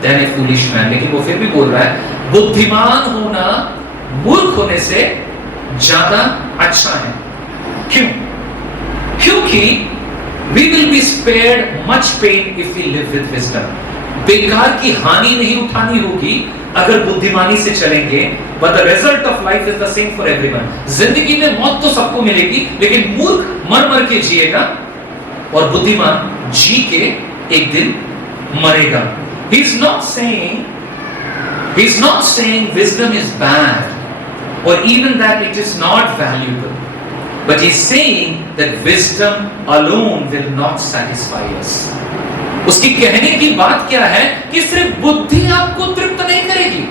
than a foolish man. लेकिन वो फिर भी बोल रहा है बुद्धिमान होना मूर्ख होने से ज्यादा अच्छा है। क्यों? क्योंकि we will be spared much pain if we live with wisdom. बेकार की हानि नहीं उठानी होगी अगर बुद्धिमानी से चलेंगे। But the result of life is the same for everyone. जिंदगी में मौत तो सबको मिलेगी, लेकिन मूर्ख मर मर के जिएगा और बुद्धिमान जी के एक दिन मरेगा। He's not saying wisdom is bad, or even that it is not valuable, but he's saying that wisdom alone will not satisfy us. उसकी कहने की बात क्या है कि सिर्फ बुद्धि आपको तृप्त नहीं करेगी,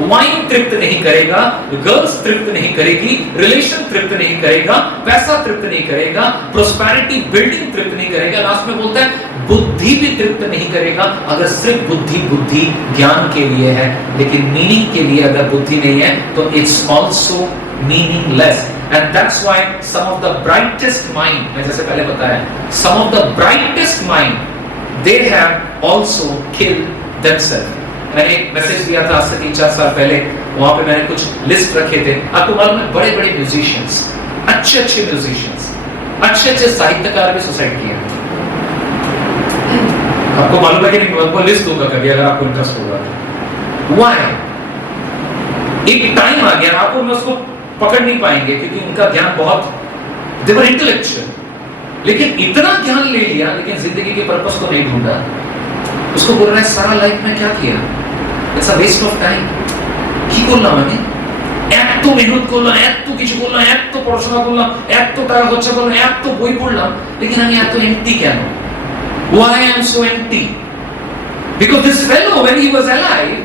वाइन तृप्त नहीं करेगा, गर्ल्स तृप्त नहीं करेगी, रिलेशन तृप्त नहीं करेगा, पैसा तृप्त नहीं करेगा, प्रोस्पेरिटी बिल्डिंग तृप्त नहीं करेगा। लास्ट में बोलता है बुद्धि भी तृप्त नहीं करेगा अगर सिर्फ बुद्धि ज्ञान के लिए है, लेकिन मीनिंग के लिए अगर बुद्धि नहीं है तो it's also meaningless. And that's why some of the brightest mind, मैं जैसे पहले बताया, some of the brightest mind they have also killed themselves. मैंने एक मैसेज दिया था आज से 3-4 साल पहले, वहां पे मैंने कुछ लिस्ट रखे थे। आपको मालूम है बड़े बड़े म्यूजिशियंस, अच्छे म्यूजिशियंस, अच्छे साहित्यकार भी सुसाइड किए। आपको मालूम है कि नहीं? मैं आपको लिस्ट दूंगा कभी अगर आपको इंटरेस्ट होगा। Why? एक टाइम आ गया, आपको मैं उसको पकड़ नहीं पाएंगे क्योंकि उनका ज्ञान बहुत, दे वर इंटेलेक्चुअल, लेकिन इतना ज्ञान ले लिया लेकिन जिंदगी के पर्पस को नहीं ढूंढा। उसको बोल रहा है सारा लाइफ में क्या किया, it's a waste of time. কি করলাম আমি? এত মেহনত করলাম, এত কিছু করলাম, এত পড়াশোনা করলাম, এত টাকা খরচা করলাম, এত বই পড়লাম, लेकिन আমি এত এমটি কেন? Why I am so empty? Because this fellow, when he was alive,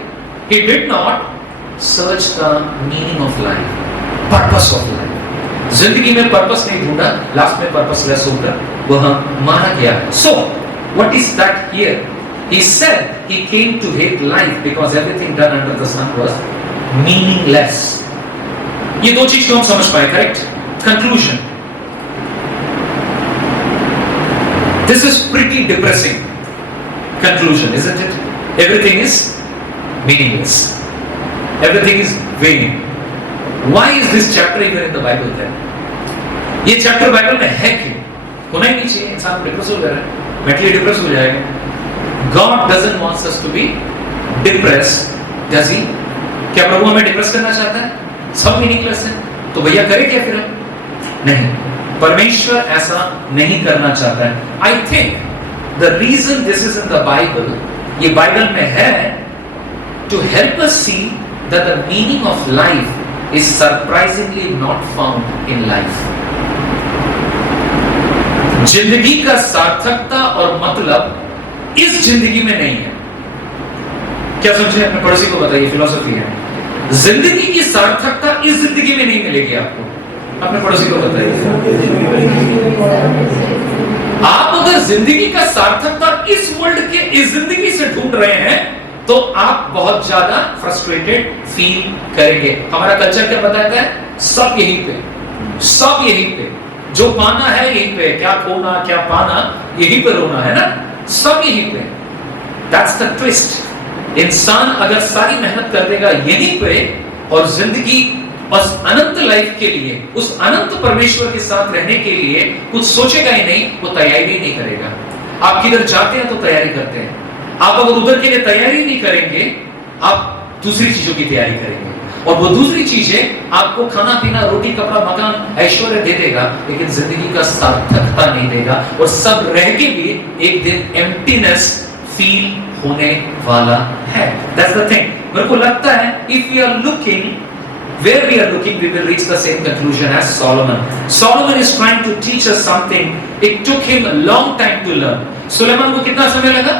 he did not search the meaning of life, purpose of life. जिंदगी में पर्पस नहीं ढूंढा, लास्ट में पर्पसलेस होकर वह मारा गया। So, what is that here? He said he came to hate life because everything done under the sun was meaningless. ये दो चीज को हम समझ पाए, correct? Conclusion. This is pretty depressing conclusion, isn't it? Everything is meaningless. Everything is vain. Why is this chapter even in the Bible then? ये chapter Bible में है क्यों? होना ही नहीं चाहिए, इंसान डिप्रेस हो जा रहा है, मेंटली डिप्रेस हो जाएगा। God doesn't wants us to be depressed, does he? क्या प्रभु हमें डिप्रेस करना चाहता है? सब मीनिंगलेस है, तो भैया करे क्या फिर हम? नहीं, परमेश्वर ऐसा नहीं करना चाहता है। I think the reason this is in the Bible, ये बाइबल में है to help us see that the meaning of life is surprisingly not found in life. जिंदगी का सार्थकता और मतलब इस जिंदगी में नहीं है। क्या समझे? अपने पड़ोसी को बताइए, फिलॉसफी है। जिंदगी की सार्थकता इस जिंदगी में नहीं मिलेगी आपको। अपने पड़ोसी को बताइए। आप अगर जिंदगी का सार्थकता इस वर्ल्ड के इस जिंदगी से ढूंढ रहे हैं तो आप बहुत ज्यादा फ्रस्ट्रेटेड फील करेंगे। हमारा कल्चर क्या बताता है? सब यहीं पे, सब यहीं पे, जो पाना है यहीं पे, क्या खोना क्या पाना, यहीं पे रोना है ना, सब यहीं पे। That's the twist. इंसान अगर सारी मेहनत कर देगा यहीं पे और जिंदगी उस अनंत लाइफ के लिए, उस अनंत परमेश्वर के साथ रहने के लिए कुछ सोचेगा ही नहीं, वो तैयारी नहीं करेगा। आप किधर जाते हैं तो तैयारी करते हैं, आप अगर उधर के लिए तैयारी नहीं करेंगे, आप दूसरी चीजों की तैयारी करेंगे, और वो दूसरी चीजें आपको खाना पीना, रोटी कपड़ा मकान ऐश्वर्य दे देगा, लेकिन जिंदगी का सार्थकता नहीं देगा, और सब रह के भी एक दिन एम्प्टीनेस फील होने वाला है। That's the thing. मेरे को लगता है if we are looking where we are looking, we will reach the same conclusion as Solomon. Solomon is trying to teach us something. It took him a long time to learn. Suleman को कितना समय लगा?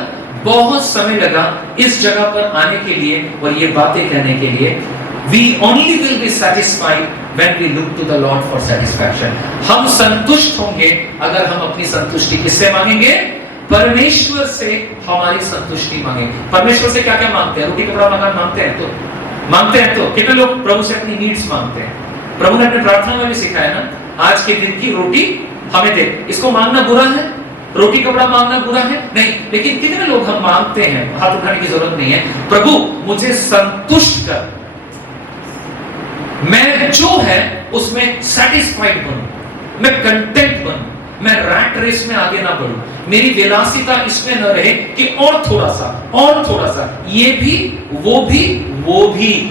बहुत समय लगा इस जगह पर आने के लिए और ये बातें कहने के लिए। We only will be satisfied when we look to the Lord for satisfaction. हम संतुष्ट होंगे अगर हम अपनी संतुष्टि किससे मांगेंगे? परमेश्वर से हमारी संतुष्टि मांगेंगे। परमेश्वर से क्या क्या मांगते हैं? रोटी कपड़ा मकान मांगते हैं तो कितने लोग प्रभु से अपनी नीड्स मांगते हैं? प्रभु ने अपने प्रार्थना में भी सिखाया ना, आज के दिन की रोटी हमें दे। इसको मांगना बुरा है? रोटी कपड़ा मांगना बुरा है? नहीं, लेकिन कितने लोग हम मांगते हैं, हाथ उठाने की जरूरत नहीं है, प्रभु मुझे संतुष्ट कर, मैं जो है उसमें सेटिस्फाइड बनूं, मैं कंटेंट बनूं, मैं रैट रेस में आगे ना बढ़ूं, मेरी विलासिता इसमें न रहे कि और थोड़ा सा, ये भी,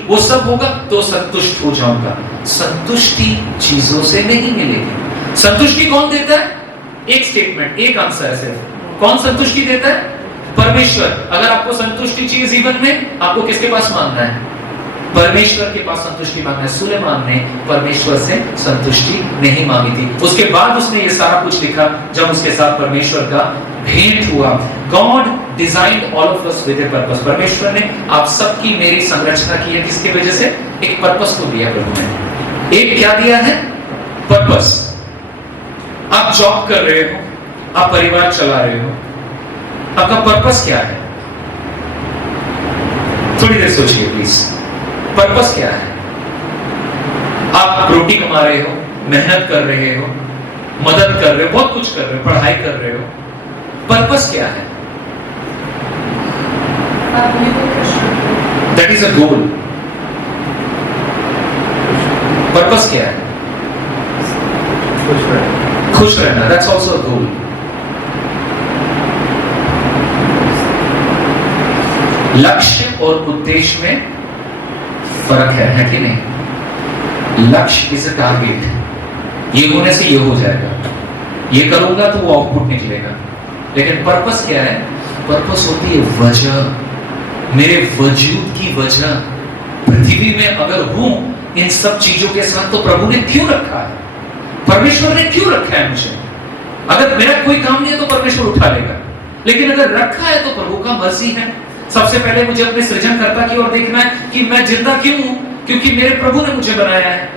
वो सब होगा तो संतुष्ट हो जाऊंगा। संतुष्टि चीजों से नहीं मिलेगी। संतुष्टि कौन देता है? एक स्टेटमेंट, एक आंसर है सिर्फ। कौन संतुष्टि देता है? परमेश्वर। अगर आपको संतुष्टि चाहिए जीवन में, आपको किसके पास मांगना है? परमेश्वर के पास संतुष्टि मांगना है। सुलेमान ने परमेश्वर से संतुष्टि नहीं मांगी थी। उसके बाद उसने ये सारा कुछ लिखा जब उसके साथ परमेश्वर का भेंट हुआ। God designed all of us with a purpose. परमेश्वर ने आप सबकी मेरी संरचना की है किसकी वजह से? एक पर्पस को दिया प्रभु ने। एक क्या दिया है? पर्पस। आप जॉब कर रहे हो, आप परिवार चला रहे हो, आपका पर्पस क्या है? थोड़ी देर सोचिए प्लीज, पर्पस क्या है? आप रोटी कमा रहे हो, मेहनत कर रहे हो, मदद कर रहे हो, बहुत कुछ कर रहे हो, पढ़ाई कर रहे हो, पर्पस क्या है? That is a goal. Purpose क्या है? खुश रहना, दैट्स ऑल्सो अ गोल। लक्ष्य और उद्देश्य में फर्क है कि नहीं? लक्ष्य इज अ टारगेट, ये होने से ये हो जाएगा, ये करूंगा तो वो आउटपुट निकलेगा। लेकिन पर्पस क्या है? पर्पस होती है वजह, मेरे वजूद की वजह। पृथ्वी में अगर हूं इन सब चीजों के साथ तो प्रभु ने क्यों रखा है? परमेश्वर ने क्यों रखा है मुझे? अगर मेरा कोई काम नहीं है तो परमेश्वर उठा लेगा, लेकिन अगर रखा है तो प्रभु का मर्जी है। सबसे पहले मुझे अपने सृजनकर्ता की ओर देखना है कि मैं जिंदा क्यों हूं, क्योंकि मेरे प्रभु ने मुझे बनाया है,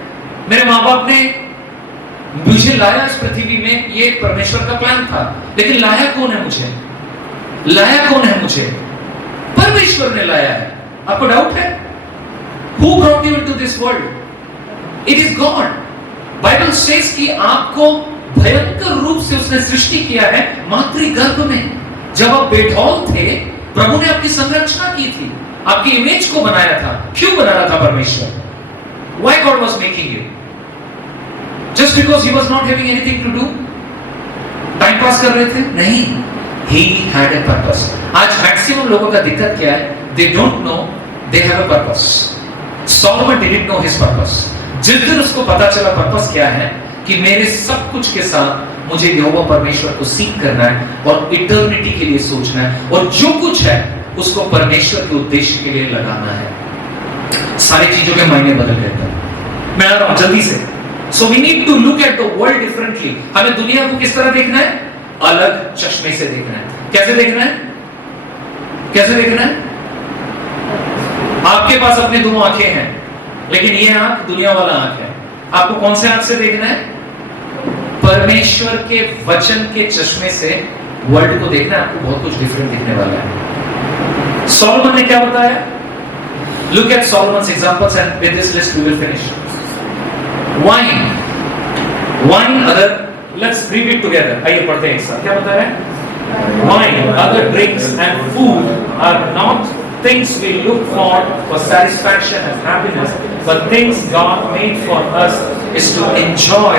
मेरे माँ बाप ने मुझे लाया इस पृथ्वी में, ये परमेश्वर का प्लान था। लेकिन लाया कौन है मुझे? परमेश्वर ने लाया है। आपको डाउट है? Who brought you into this world? It is God. Bible says कि आपको भयंकर रूप से उसने सृष्टि किया है मातृगर्भ में। जब आप बेढौल थे, प्रभु ने आपकी संरचना की थी, आपकी इमेज को बनाया था। क्यों बनाया था परमेश्वर? Why God was making you? Just because he was not having anything to do? Time pass कर रहे थे? नहीं. He had a purpose. आज मैक्सिमम लोगों का दिक्कत क्या है? They don't know they have a purpose. Solomon didn't know his purpose. जिस दिन उसको पता चला पर्पस क्या है कि मेरे सब कुछ के साथ मुझे यहोवा परमेश्वर को सीख करना है और इटर्निटी के लिए सोचना है और जो कुछ है उसको परमेश्वर के उद्देश्य के लिए लगाना है, सारी चीजों के मायने बदल जाते हैं. मैं आ रहा हूं जल्दी से. So we need to look at the world differently. हमें दुनिया को किस तरह देखना है? अलग चश्मे से देखना है. कैसे देखना है? कैसे देखना है? आपके पास अपने दो आंखें हैं, लेकिन ये आंख दुनिया वाला आंख है. आपको कौन से आंख से देखना है? परमेश्वर के वचन के चश्मे से वर्ल्ड को देखना है. आपको बहुत कुछ डिफरेंट दिखने वाला है. सोलोमन ने क्या बताया? Look at Solomon's examples and with this list we will finish. Wine other, let's read it together. आइए पढ़ते हैं एक साथ. क्या बताया? Wine, other drinks and food are not things we look for satisfaction and happiness, but things God made for us is to enjoy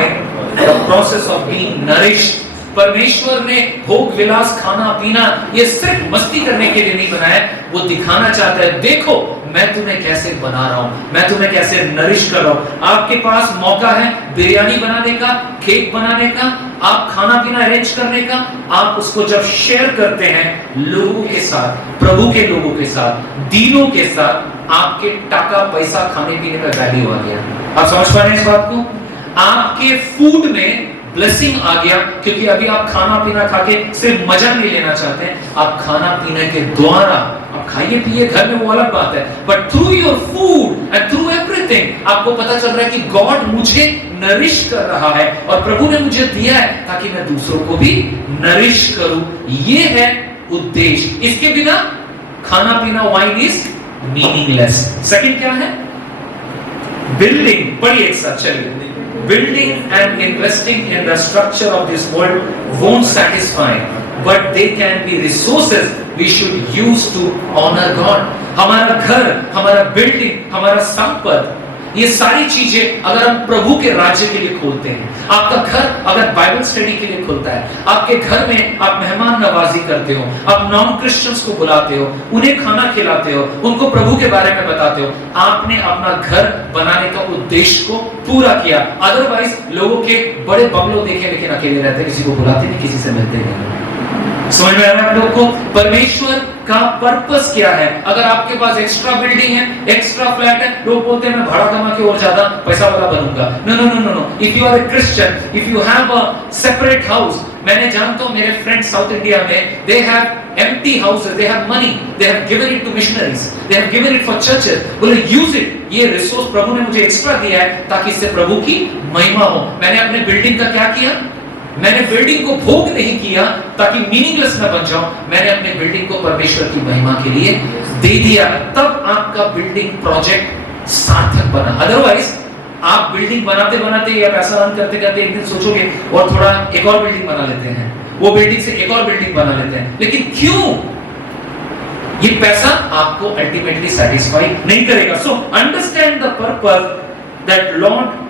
the process of being nourished. परमेश्वर ने भोग विलास खाना पीना ये सिर्फ मस्ती करने के लिए नहीं बनाया. वो दिखाना चाहता है, देखो मैं तुम्हें कैसे बना रहा हूं, मैं तुम्हें कैसे नरिश कर रहा हूं. आपके पास मौका है बिरयानी बनाने का, केक बनाने का, आप खाना पीना अरेंज करने का. आप उसको जब शेयर करते हैं लोगों के साथ, प्रभु के लोगों के साथ, दीनों के साथ, आपके टाका पैसा खाने पीने का वैल्यू आ गया. आप समझ पा रहे हैं इस बात को? आपके फूड में ब्लेसिंग आ गया, क्योंकि अभी आप खाना पीना खा के सिर्फ मजा नहीं लेना चाहते हैं. आप खाना पीने के द्वारा आप खाइए पिए घर में, वो अलग बात है, but through your food and through everything आपको पता चल रहा है कि गॉड मुझे नरिश कर रहा है और प्रभु ने मुझे दिया है ताकि मैं दूसरों को भी नरिश करूं. ये है उद्देश्य. इसके बिना खाना पीना वाइन इज मीनिंगलेस. सेकंड क्या है? बिल्डिंग. पढ़िए एक साथ, चलिए. Building and investing in the structure of this world won't satisfy, but they can be resources we should use to honor God. हमारा घर, हमारा बिल्डिंग, हमारा संपत्ति, ये सारी चीजें अगर हम प्रभु के राज्य के लिए खोलते हैं, आपका घर अगर बाइबल स्टडी के लिए खुलता है, आपके घर में आप मेहमान नवाजी करते हो, आप नॉन क्रिश्चियंस को बुलाते हो, उन्हें खाना खिलाते हो, उनको प्रभु के बारे में बताते हो, आपने अपना घर बनाने का उद्देश्य को पूरा किया. अदरवाइज लोगों के बड़े बंगलों देखे लेकिन अकेले रहते, किसी को बुलाते नहीं, किसी से मिलते नहीं. समझ में आ रहा है आप लोग को? परमेश्वर का पर्पस क्या है? अगर आपके पास एक्स्ट्रा बिल्डिंग है, एक्स्ट्रा फ्लैट है, लोग बोलते हैं मैं भाड़ा कमा के और ज्यादा पैसा वाला बनूंगा. No no no no no. If you are a Christian, if you have a separate house. मैंने जानता हूं मेरे फ्रेंड्स साउथ इंडिया में, they have empty houses, they have money, they have given it to missionaries, they have given it for churches. बोले use it. ये resource प्रभु ने मुझे एक्स्ट्रा दिया है ताकि इससे प्रभु की महिमा हो. मैंने अपने बिल्डिंग का क्या किया? मैंने बिल्डिंग को भोग नहीं किया ताकि मीनिंगलेस न बन जाऊं. मैंने अपने बिल्डिंग को परमेश्वर की महिमा के लिए दे दिया. तब आपका बिल्डिंग प्रोजेक्ट सार्थक बना. अदरवाइज आप बिल्डिंग बनाते बनाते या पैसा रन करते करते एक दिन सोचोगे और थोड़ा एक और बिल्डिंग बना लेते हैं, वो बिल्डिंग से एक और बिल्डिंग बना लेते हैं. लेकिन क्यों? ये पैसा आपको अल्टीमेटली सेटिस्फाई नहीं करेगा. So understand the purpose that Lord,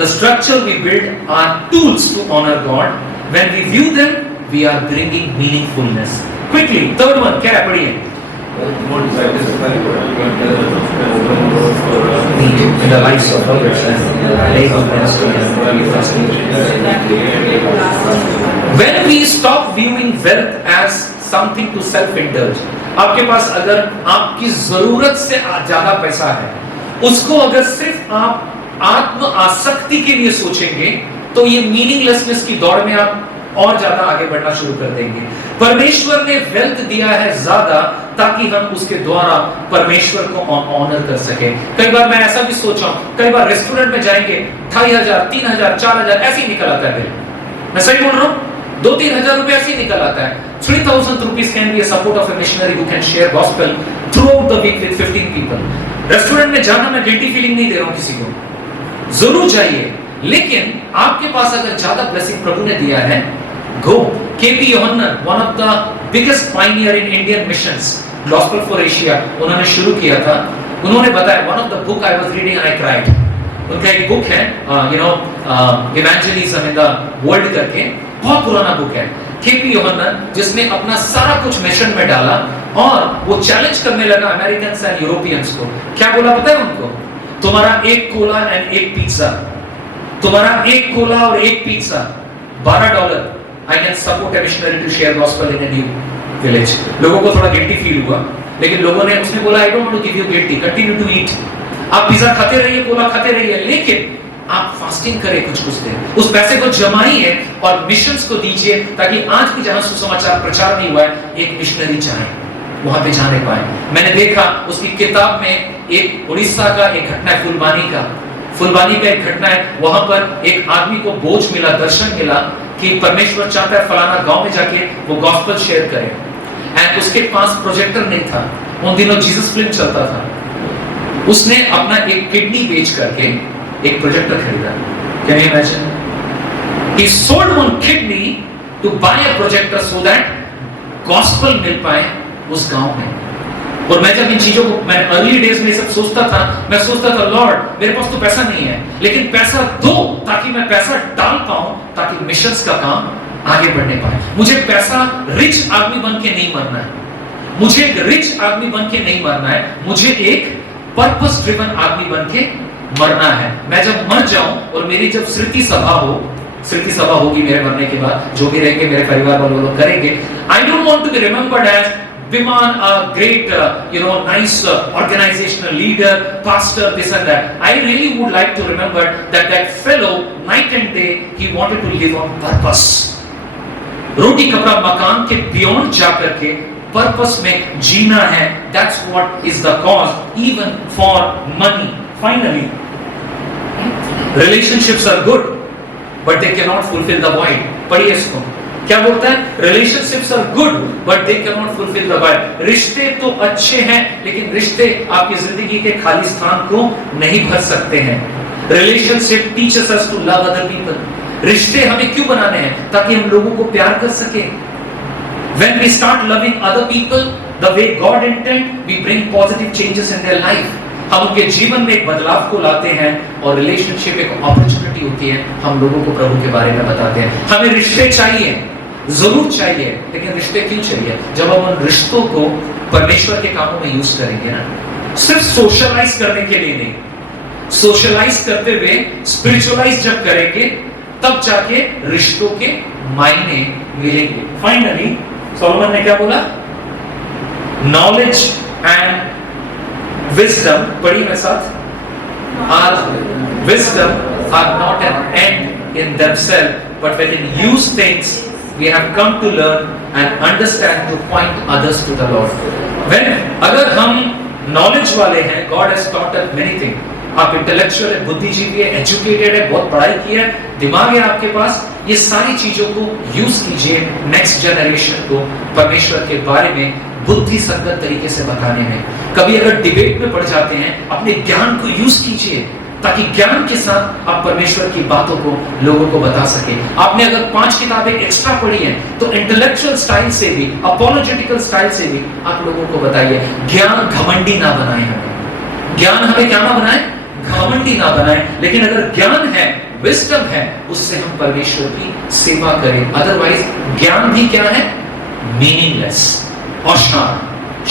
the structure we build are tools to honor God. When we view them, we are bringing meaningfulness. Quickly, third one, क्या है? पढ़िए. In the lives of others and labor ministry and fasting. When we stop viewing wealth as something to self-indulge, आपके पास अगर आपकी जरूरत से ज्यादा पैसा है, उसको अगर सिर्फ आप आत्म आसक्ति के लिए सोचेंगे तो ये मीनिंगलेसनेस की दौड़ में आप और ज्यादा आगे बढ़ना शुरू कर देंगे. परमेश्वर ने वेल्थ दिया है ज्यादा ताकि हम उसके द्वारा परमेश्वर को ऑनर कर सके. कई बार मैं ऐसा भी सोचा हूं, कई बार रेस्टोरेंट में जाएंगे 2500, 3000, 4000 ऐसे ही निकल आता है बिल. मैं सही बोल रहा हूं? 2-3 हजार रुपए ऐसे ही निकल आता है. 3000 rupees can be a support of a missionary who can share gospel throughout the week with 15 people. Restaurant में जाना मैं गिल्टी फीलिंग नहीं दे रहा हूं किसी को, जरूर चाहिए, लेकिन आपके पास अगर ज्यादा ब्लेसिंग प्रभु ने दिया है, गो. केपी यूहन्ना, one of the biggest Pioneer in Indian missions, gospel for Asia उन्होंने शुरू किया था. उन्होंने बताया, one of the book I was reading and I cried. उनका एक बुक है इवेंजलिज्म इन द वर्ल्ड करके, बहुत पुराना बुक है, केपी यूहन्नन, जिसमें अपना सारा कुछ मिशन में डाला और वो चैलेंज करने लगा अमेरिकन्स एंड यूरोपियंस को। क्या बोला पता है उनको? तुम्हारा एक कोला एंड एक पिज्जा, तुम्हारा एक कोला और एक pizza $12, I can support a missionary to share gospel in a new village. लोगों को थोड़ा गिल्टी फील हुआ, लेकिन लोगों ने, उसने बोला I don't want to give you guilty, continue to eat, आप पिज्जा खाते रहिए, कोला खाते रहिए, लेकिन आप फास्टिंग करें कुछ देर, उस पैसे को जमाइए और मिशंस को दीजिए, ताकि आज भी जहां सुसमाचार प्रचार नहीं हुआ है, एक मिशनरी जाए, वहां पे जाने पाए। मैंने देखा उसकी किताब में एक उड़ीसा का एक घटना है, फुलबानी का एक घटना है। वहां पर एक आदमी को बोझ मिला, दर्शन मिला कि परमेश्वर चाहता है फलाना गांव में जाके वो गॉस्पेल शेयर करे, एंड उसके पास प्रोजेक्टर नहीं था, उन दिनों जीसस फिल्म चलता था। उसने अपना एक किडनी बेच करके एक प्रोजेक्टर खरीदा। Can you imagine? He sold one kidney to buy a projector so that gospel मिल पाए उस गांव में। और मैं जब इन चीजों को, मैं अर्ली डेज में सब सोचता था, मैं सोचता था लॉर्ड मेरे पास तो पैसा नहीं है, लेकिन पैसा दो ताकि मैं पैसा डाल पाऊं, ताकि मिशंस का काम आगे बढ़ने पाए। मुझे पैसा रिच आदमी बन के नहीं मरना है, मुझे एक रिच आदमी बन के नहीं मरना है, मुझे एक पर्पस ड्रिवन आदमी बन के मरना है। मैं जब मर जाऊं और मेरी जब स्मृति सभा होगी मेरे मरने के बाद, जो भी रहेंगे मेरे परिवार वाले लोग करेंगे, I don't want to be remembered as Biman, a great, nice organizational leader, pastor, this and that. I really would like to remember that fellow, night and day, he wanted to live on purpose. रोटी कपड़ा मकान के beyond जाकर के purpose में जीना है। That's what is the cause, even for money. Finally, relationships are good, but they cannot fulfill the void. पढ़िए इसको, क्या बोलता है? Relationships are good, but they cannot fulfill the void. रिश्ते तो अच्छे हैं, लेकिन रिश्ते आपकी जिंदगी के खाली स्थान को नहीं भर सकते हैं। Relationship teaches us to love other people. रिश्ते हमें क्यों बनाने हैं? ताकि हम लोगों को प्यार कर सके। When we start loving other people the way God intend, we bring positive changes in their life. हम उनके जीवन में एक बदलाव को लाते हैं, और रिलेशनशिप एक अपॉर्चुनिटी होती है, हम लोगों को प्रभु के बारे में बताते हैं। हमें रिश्ते चाहिए, जरूर चाहिए, लेकिन रिश्ते क्यों चाहिए? जब हम उन रिश्तों को परमेश्वर के कामों में यूज करेंगे ना, सिर्फ सोशलाइज करने के लिए नहीं, सोशलाइज करते हुए स्पिरिचुअलाइज जब करेंगे, तब जाके रिश्तों के मायने मिलेंगे। फाइनली सोलोमन ने क्या बोला? नॉलेज एंड विजडम, पढ़िए मेरे साथ, are wisdom are not an end in themselves, but when in use things we have come to learn and understand to point others to the Lord. अगर हम knowledge वाले हैं, God has taught us many things. आप intellectual है, बुद्धिजीवी है, educated है, बहुत पढ़ाई की है, दिमाग है आपके पास, ये सारी चीजों को यूज कीजिए नेक्स्ट जनरेशन को परमेश्वर के बारे में बुद्धि संगत तरीके से बताने में। कभी अगर डिबेट में पड़ जाते हैं, अपने ज्ञान को यूज कीजिए, ताकि ज्ञान के साथ आप परमेश्वर की बातों को लोगों को बता सके। आपने अगर 5 किताबें एक्स्ट्रा पढ़ी हैं, तो इंटेलेक्चुअल स्टाइल से भी, अपॉलोजेटिकल स्टाइल से भी आप लोगों को बताइए। ज्ञान घमंडी ना बनाए हमें, ज्ञान हमें क्या ना बनाए? घमंडी ना बनाए। लेकिन अगर ज्ञान है, विजडम है, उससे हम परमेश्वर की सेवा करें। अदरवाइज ज्ञान भी क्या है? मीनिंगलेस, अशार,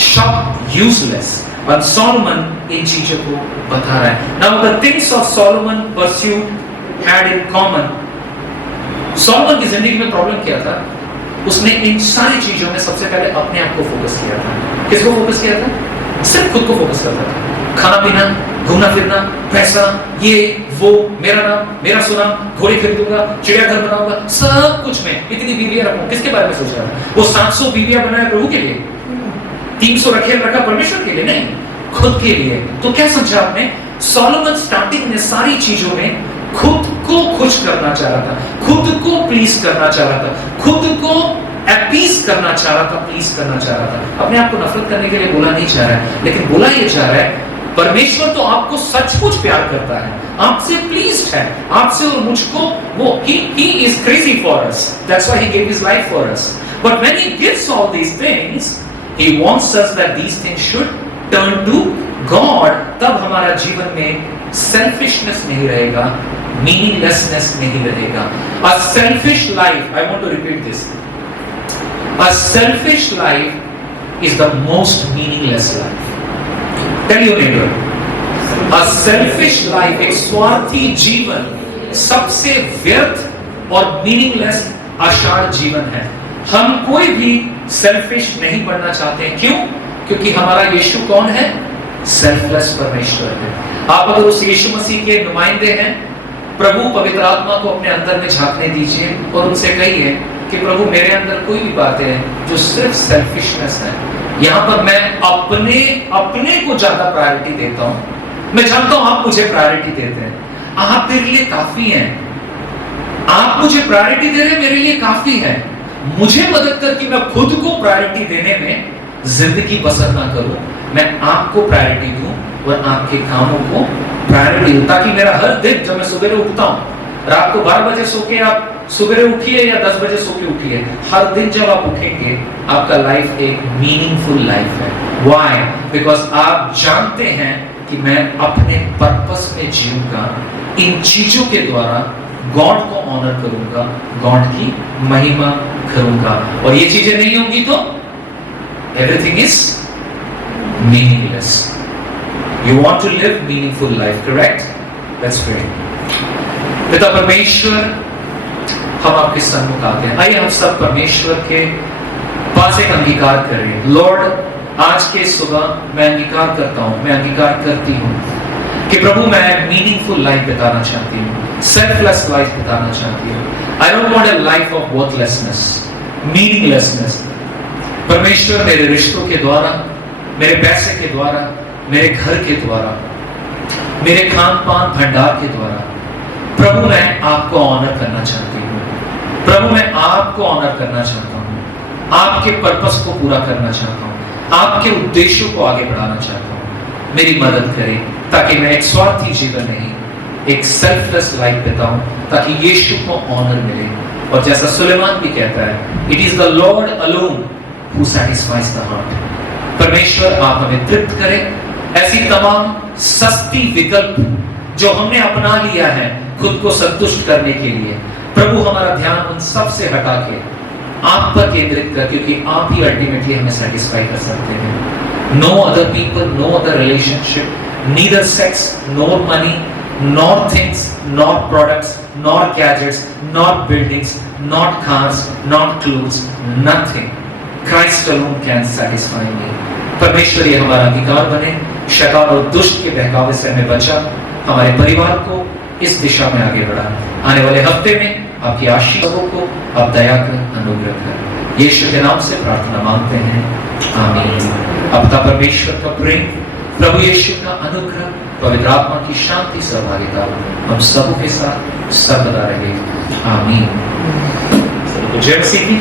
शब्द, यूजलेस। और सोलोमन इन चीजों को बता रहा है। Now the things of Solomon pursued had in common. Solomon की जिंदगी में प्रॉब्लम क्या था? उसने इन सारी चीजों में सबसे पहले अपने आप को फोकस किया था। किसको फोकस किया था? सिर्फ खुद को फोकस करता था। खाना पीना, घूमना फिरना, पैसा, ये वो, मेरा नाम, मेरा सुनाम, घोड़े खरीदूंगा, चिड़ियाघर बनाऊंगा, सब कुछ में इतनी बीवियां रखूं। किसके बारे में सोच रहा था? वो 700 बीवियां बनाया प्रभु के लिए, 300 रखा परमेश्वर के लिए नहीं, खुद के लिए। तो क्या समझा आपने? सोलोमन स्टार्टिंग में सारी चीजों में खुद को खुश करना चाह रहा था, खुद को प्लीज करना चाह रहा था, खुद को अपीज करना चाह रहा था, प्लीज करना चाह रहा था। अपने आप को नफरत करने के लिए बोला नहीं चाह रहा है, लेकिन बोला ये चाह रहा है परमेश्वर तो आपको सचमुच प्यार करता है, आपसे प्लीज्ड है, आपसे और मुझको। वो he is crazy for us, that's why he gave his life for us. But when he gives all these things, he wants us that these things should turn to God. तब हमारा जीवन में selfishness नहीं रहेगा, meaninglessness नहीं रहेगा। A selfish life, I want to repeat this, a selfish life is the most meaningless life. Tell your neighbour, a selfish life, एक स्वार्थी जीवन सबसे व्यर्थ और मीनिंगलेस आशार जीवन है। हम कोई भी सेल्फिश नहीं बनना चाहते। क्यों? क्योंकि हमारा यीशु कौन है? सेल्फलेस परमेश्वर है। आप अगर उस यीशु मसीह के नुमाइंदे हैं, प्रभु पवित्र आत्मा को अपने अंदर में झांकने दीजिए और उनसे कहिए कि प्रभु मेरे अंदर कोई भी बातें हैं जो सिर्फ सेल्फिशनेस है, यहां पर मैं अपने को ज्यादा प्रायोरिटी देता हूं। मैं जानता हूं आप मुझे प्रायोरिटी देते हैं, आप मेरे लिए काफी हैं, आप मुझे प्रायोरिटी दे रहे हैं, मेरे लिए काफी है। मुझे मदद कर कि मैं खुद को प्रायोरिटी देने में जिंदगी बसर ना करूं, मैं आपको प्रायोरिटी दूं और आपके कामों को प्रायोरिटी दूं, ताकि मेरा हर दिन जब मैं सुबह उठता हूं, रात को 12 बजे सो के आप सुबह उठिए या 10 बजे सो के उठिए, हर दिन जब आप उठेंगे आपका लाइफ एक मीनिंगफुल लाइफ है। व्हाई? बिकॉज आप जानते हैं कि मैं अपने पर्पस में जीऊंगा, इन चीजों के द्वारा गॉड को ऑनर करूंगा, गॉड की महिमा करूंगा। और ये चीजें नहीं होंगी तो everything is meaningless. You want to live meaningful life, correct? Let's pray. पिता परमेश्वर, हम आपके सन्मुख आते हैं। आइए हम सब परमेश्वर के पास एक अंगीकार करें। लॉर्ड, आज के सुबह मैं अंगीकार करता हूं, मैं अंगीकार करती हूं कि प्रभु मैं मीनिंगफुल लाइफ बिताना चाहती हूँ, सेल्फलेस लाइफ बिताना चाहती हूँ। आई don't want a life of worthlessness, meaninglessness. परमेश्वर, मेरे रिश्तों के द्वारा, मेरे पैसे के द्वारा, मेरे घर के द्वारा, मेरे खान पान भंडार के द्वारा, प्रभु मैं आपको ऑनर करना चाहती हूँ। प्रभु मैं आपको ऑनर करना चाहता हूँ, आपके पर्पस को पूरा करना चाहता हूँ, आपके उद्देश्यों को आगे बढ़ाना चाहता हूँ। मेरी मदद करें ताकि मैं एक स्वार्थी जीवन नहीं, एक सेल्फलेस लाइफ बिताऊं, ताकि यीशु को ऑनर मिले। और जैसा सुलेमान भी कहता है, it is the Lord alone who satisfies the heart. परमेश्वर, आप हमें तृप्त करें ऐसी तमाम सस्ती विकल्प जो हमने अपना लिया है खुद को संतुष्ट करने के लिए। प्रभु, हमारा ध्यान उन सब से हटा के आप पर केंद्रित कर, क्योंकि आप ही अल्टीमेटली हमें सेटिस्फाई कर सकते हैं। No other people, no other relationship, neither sex, nor money, nor things, nor products, nor gadgets, nor buildings, not cars, not clothes, nothing. Christ alone can satisfy me. परमेश्वर, ये हमारा अंगीकार बने, शैतान और दुष्ट के बहकावे से हमें बचा, हमारे परिवार को इस दिशा में आगे बढ़ा। आने वाले हफ्ते में आपकी आशीषों को आप दया कर, अनुग्रह कर। यीशु के नाम से प्रार्थना मांगते हैं, आमीन। अब पिता परमेश्वर का प्रेम, प्रभु यीशु का अनुग्रह, पवित्र आत्मा की शांति, सहभागिता हम सब के साथ सर्वदा रहे। आमीन। जय मसीह की।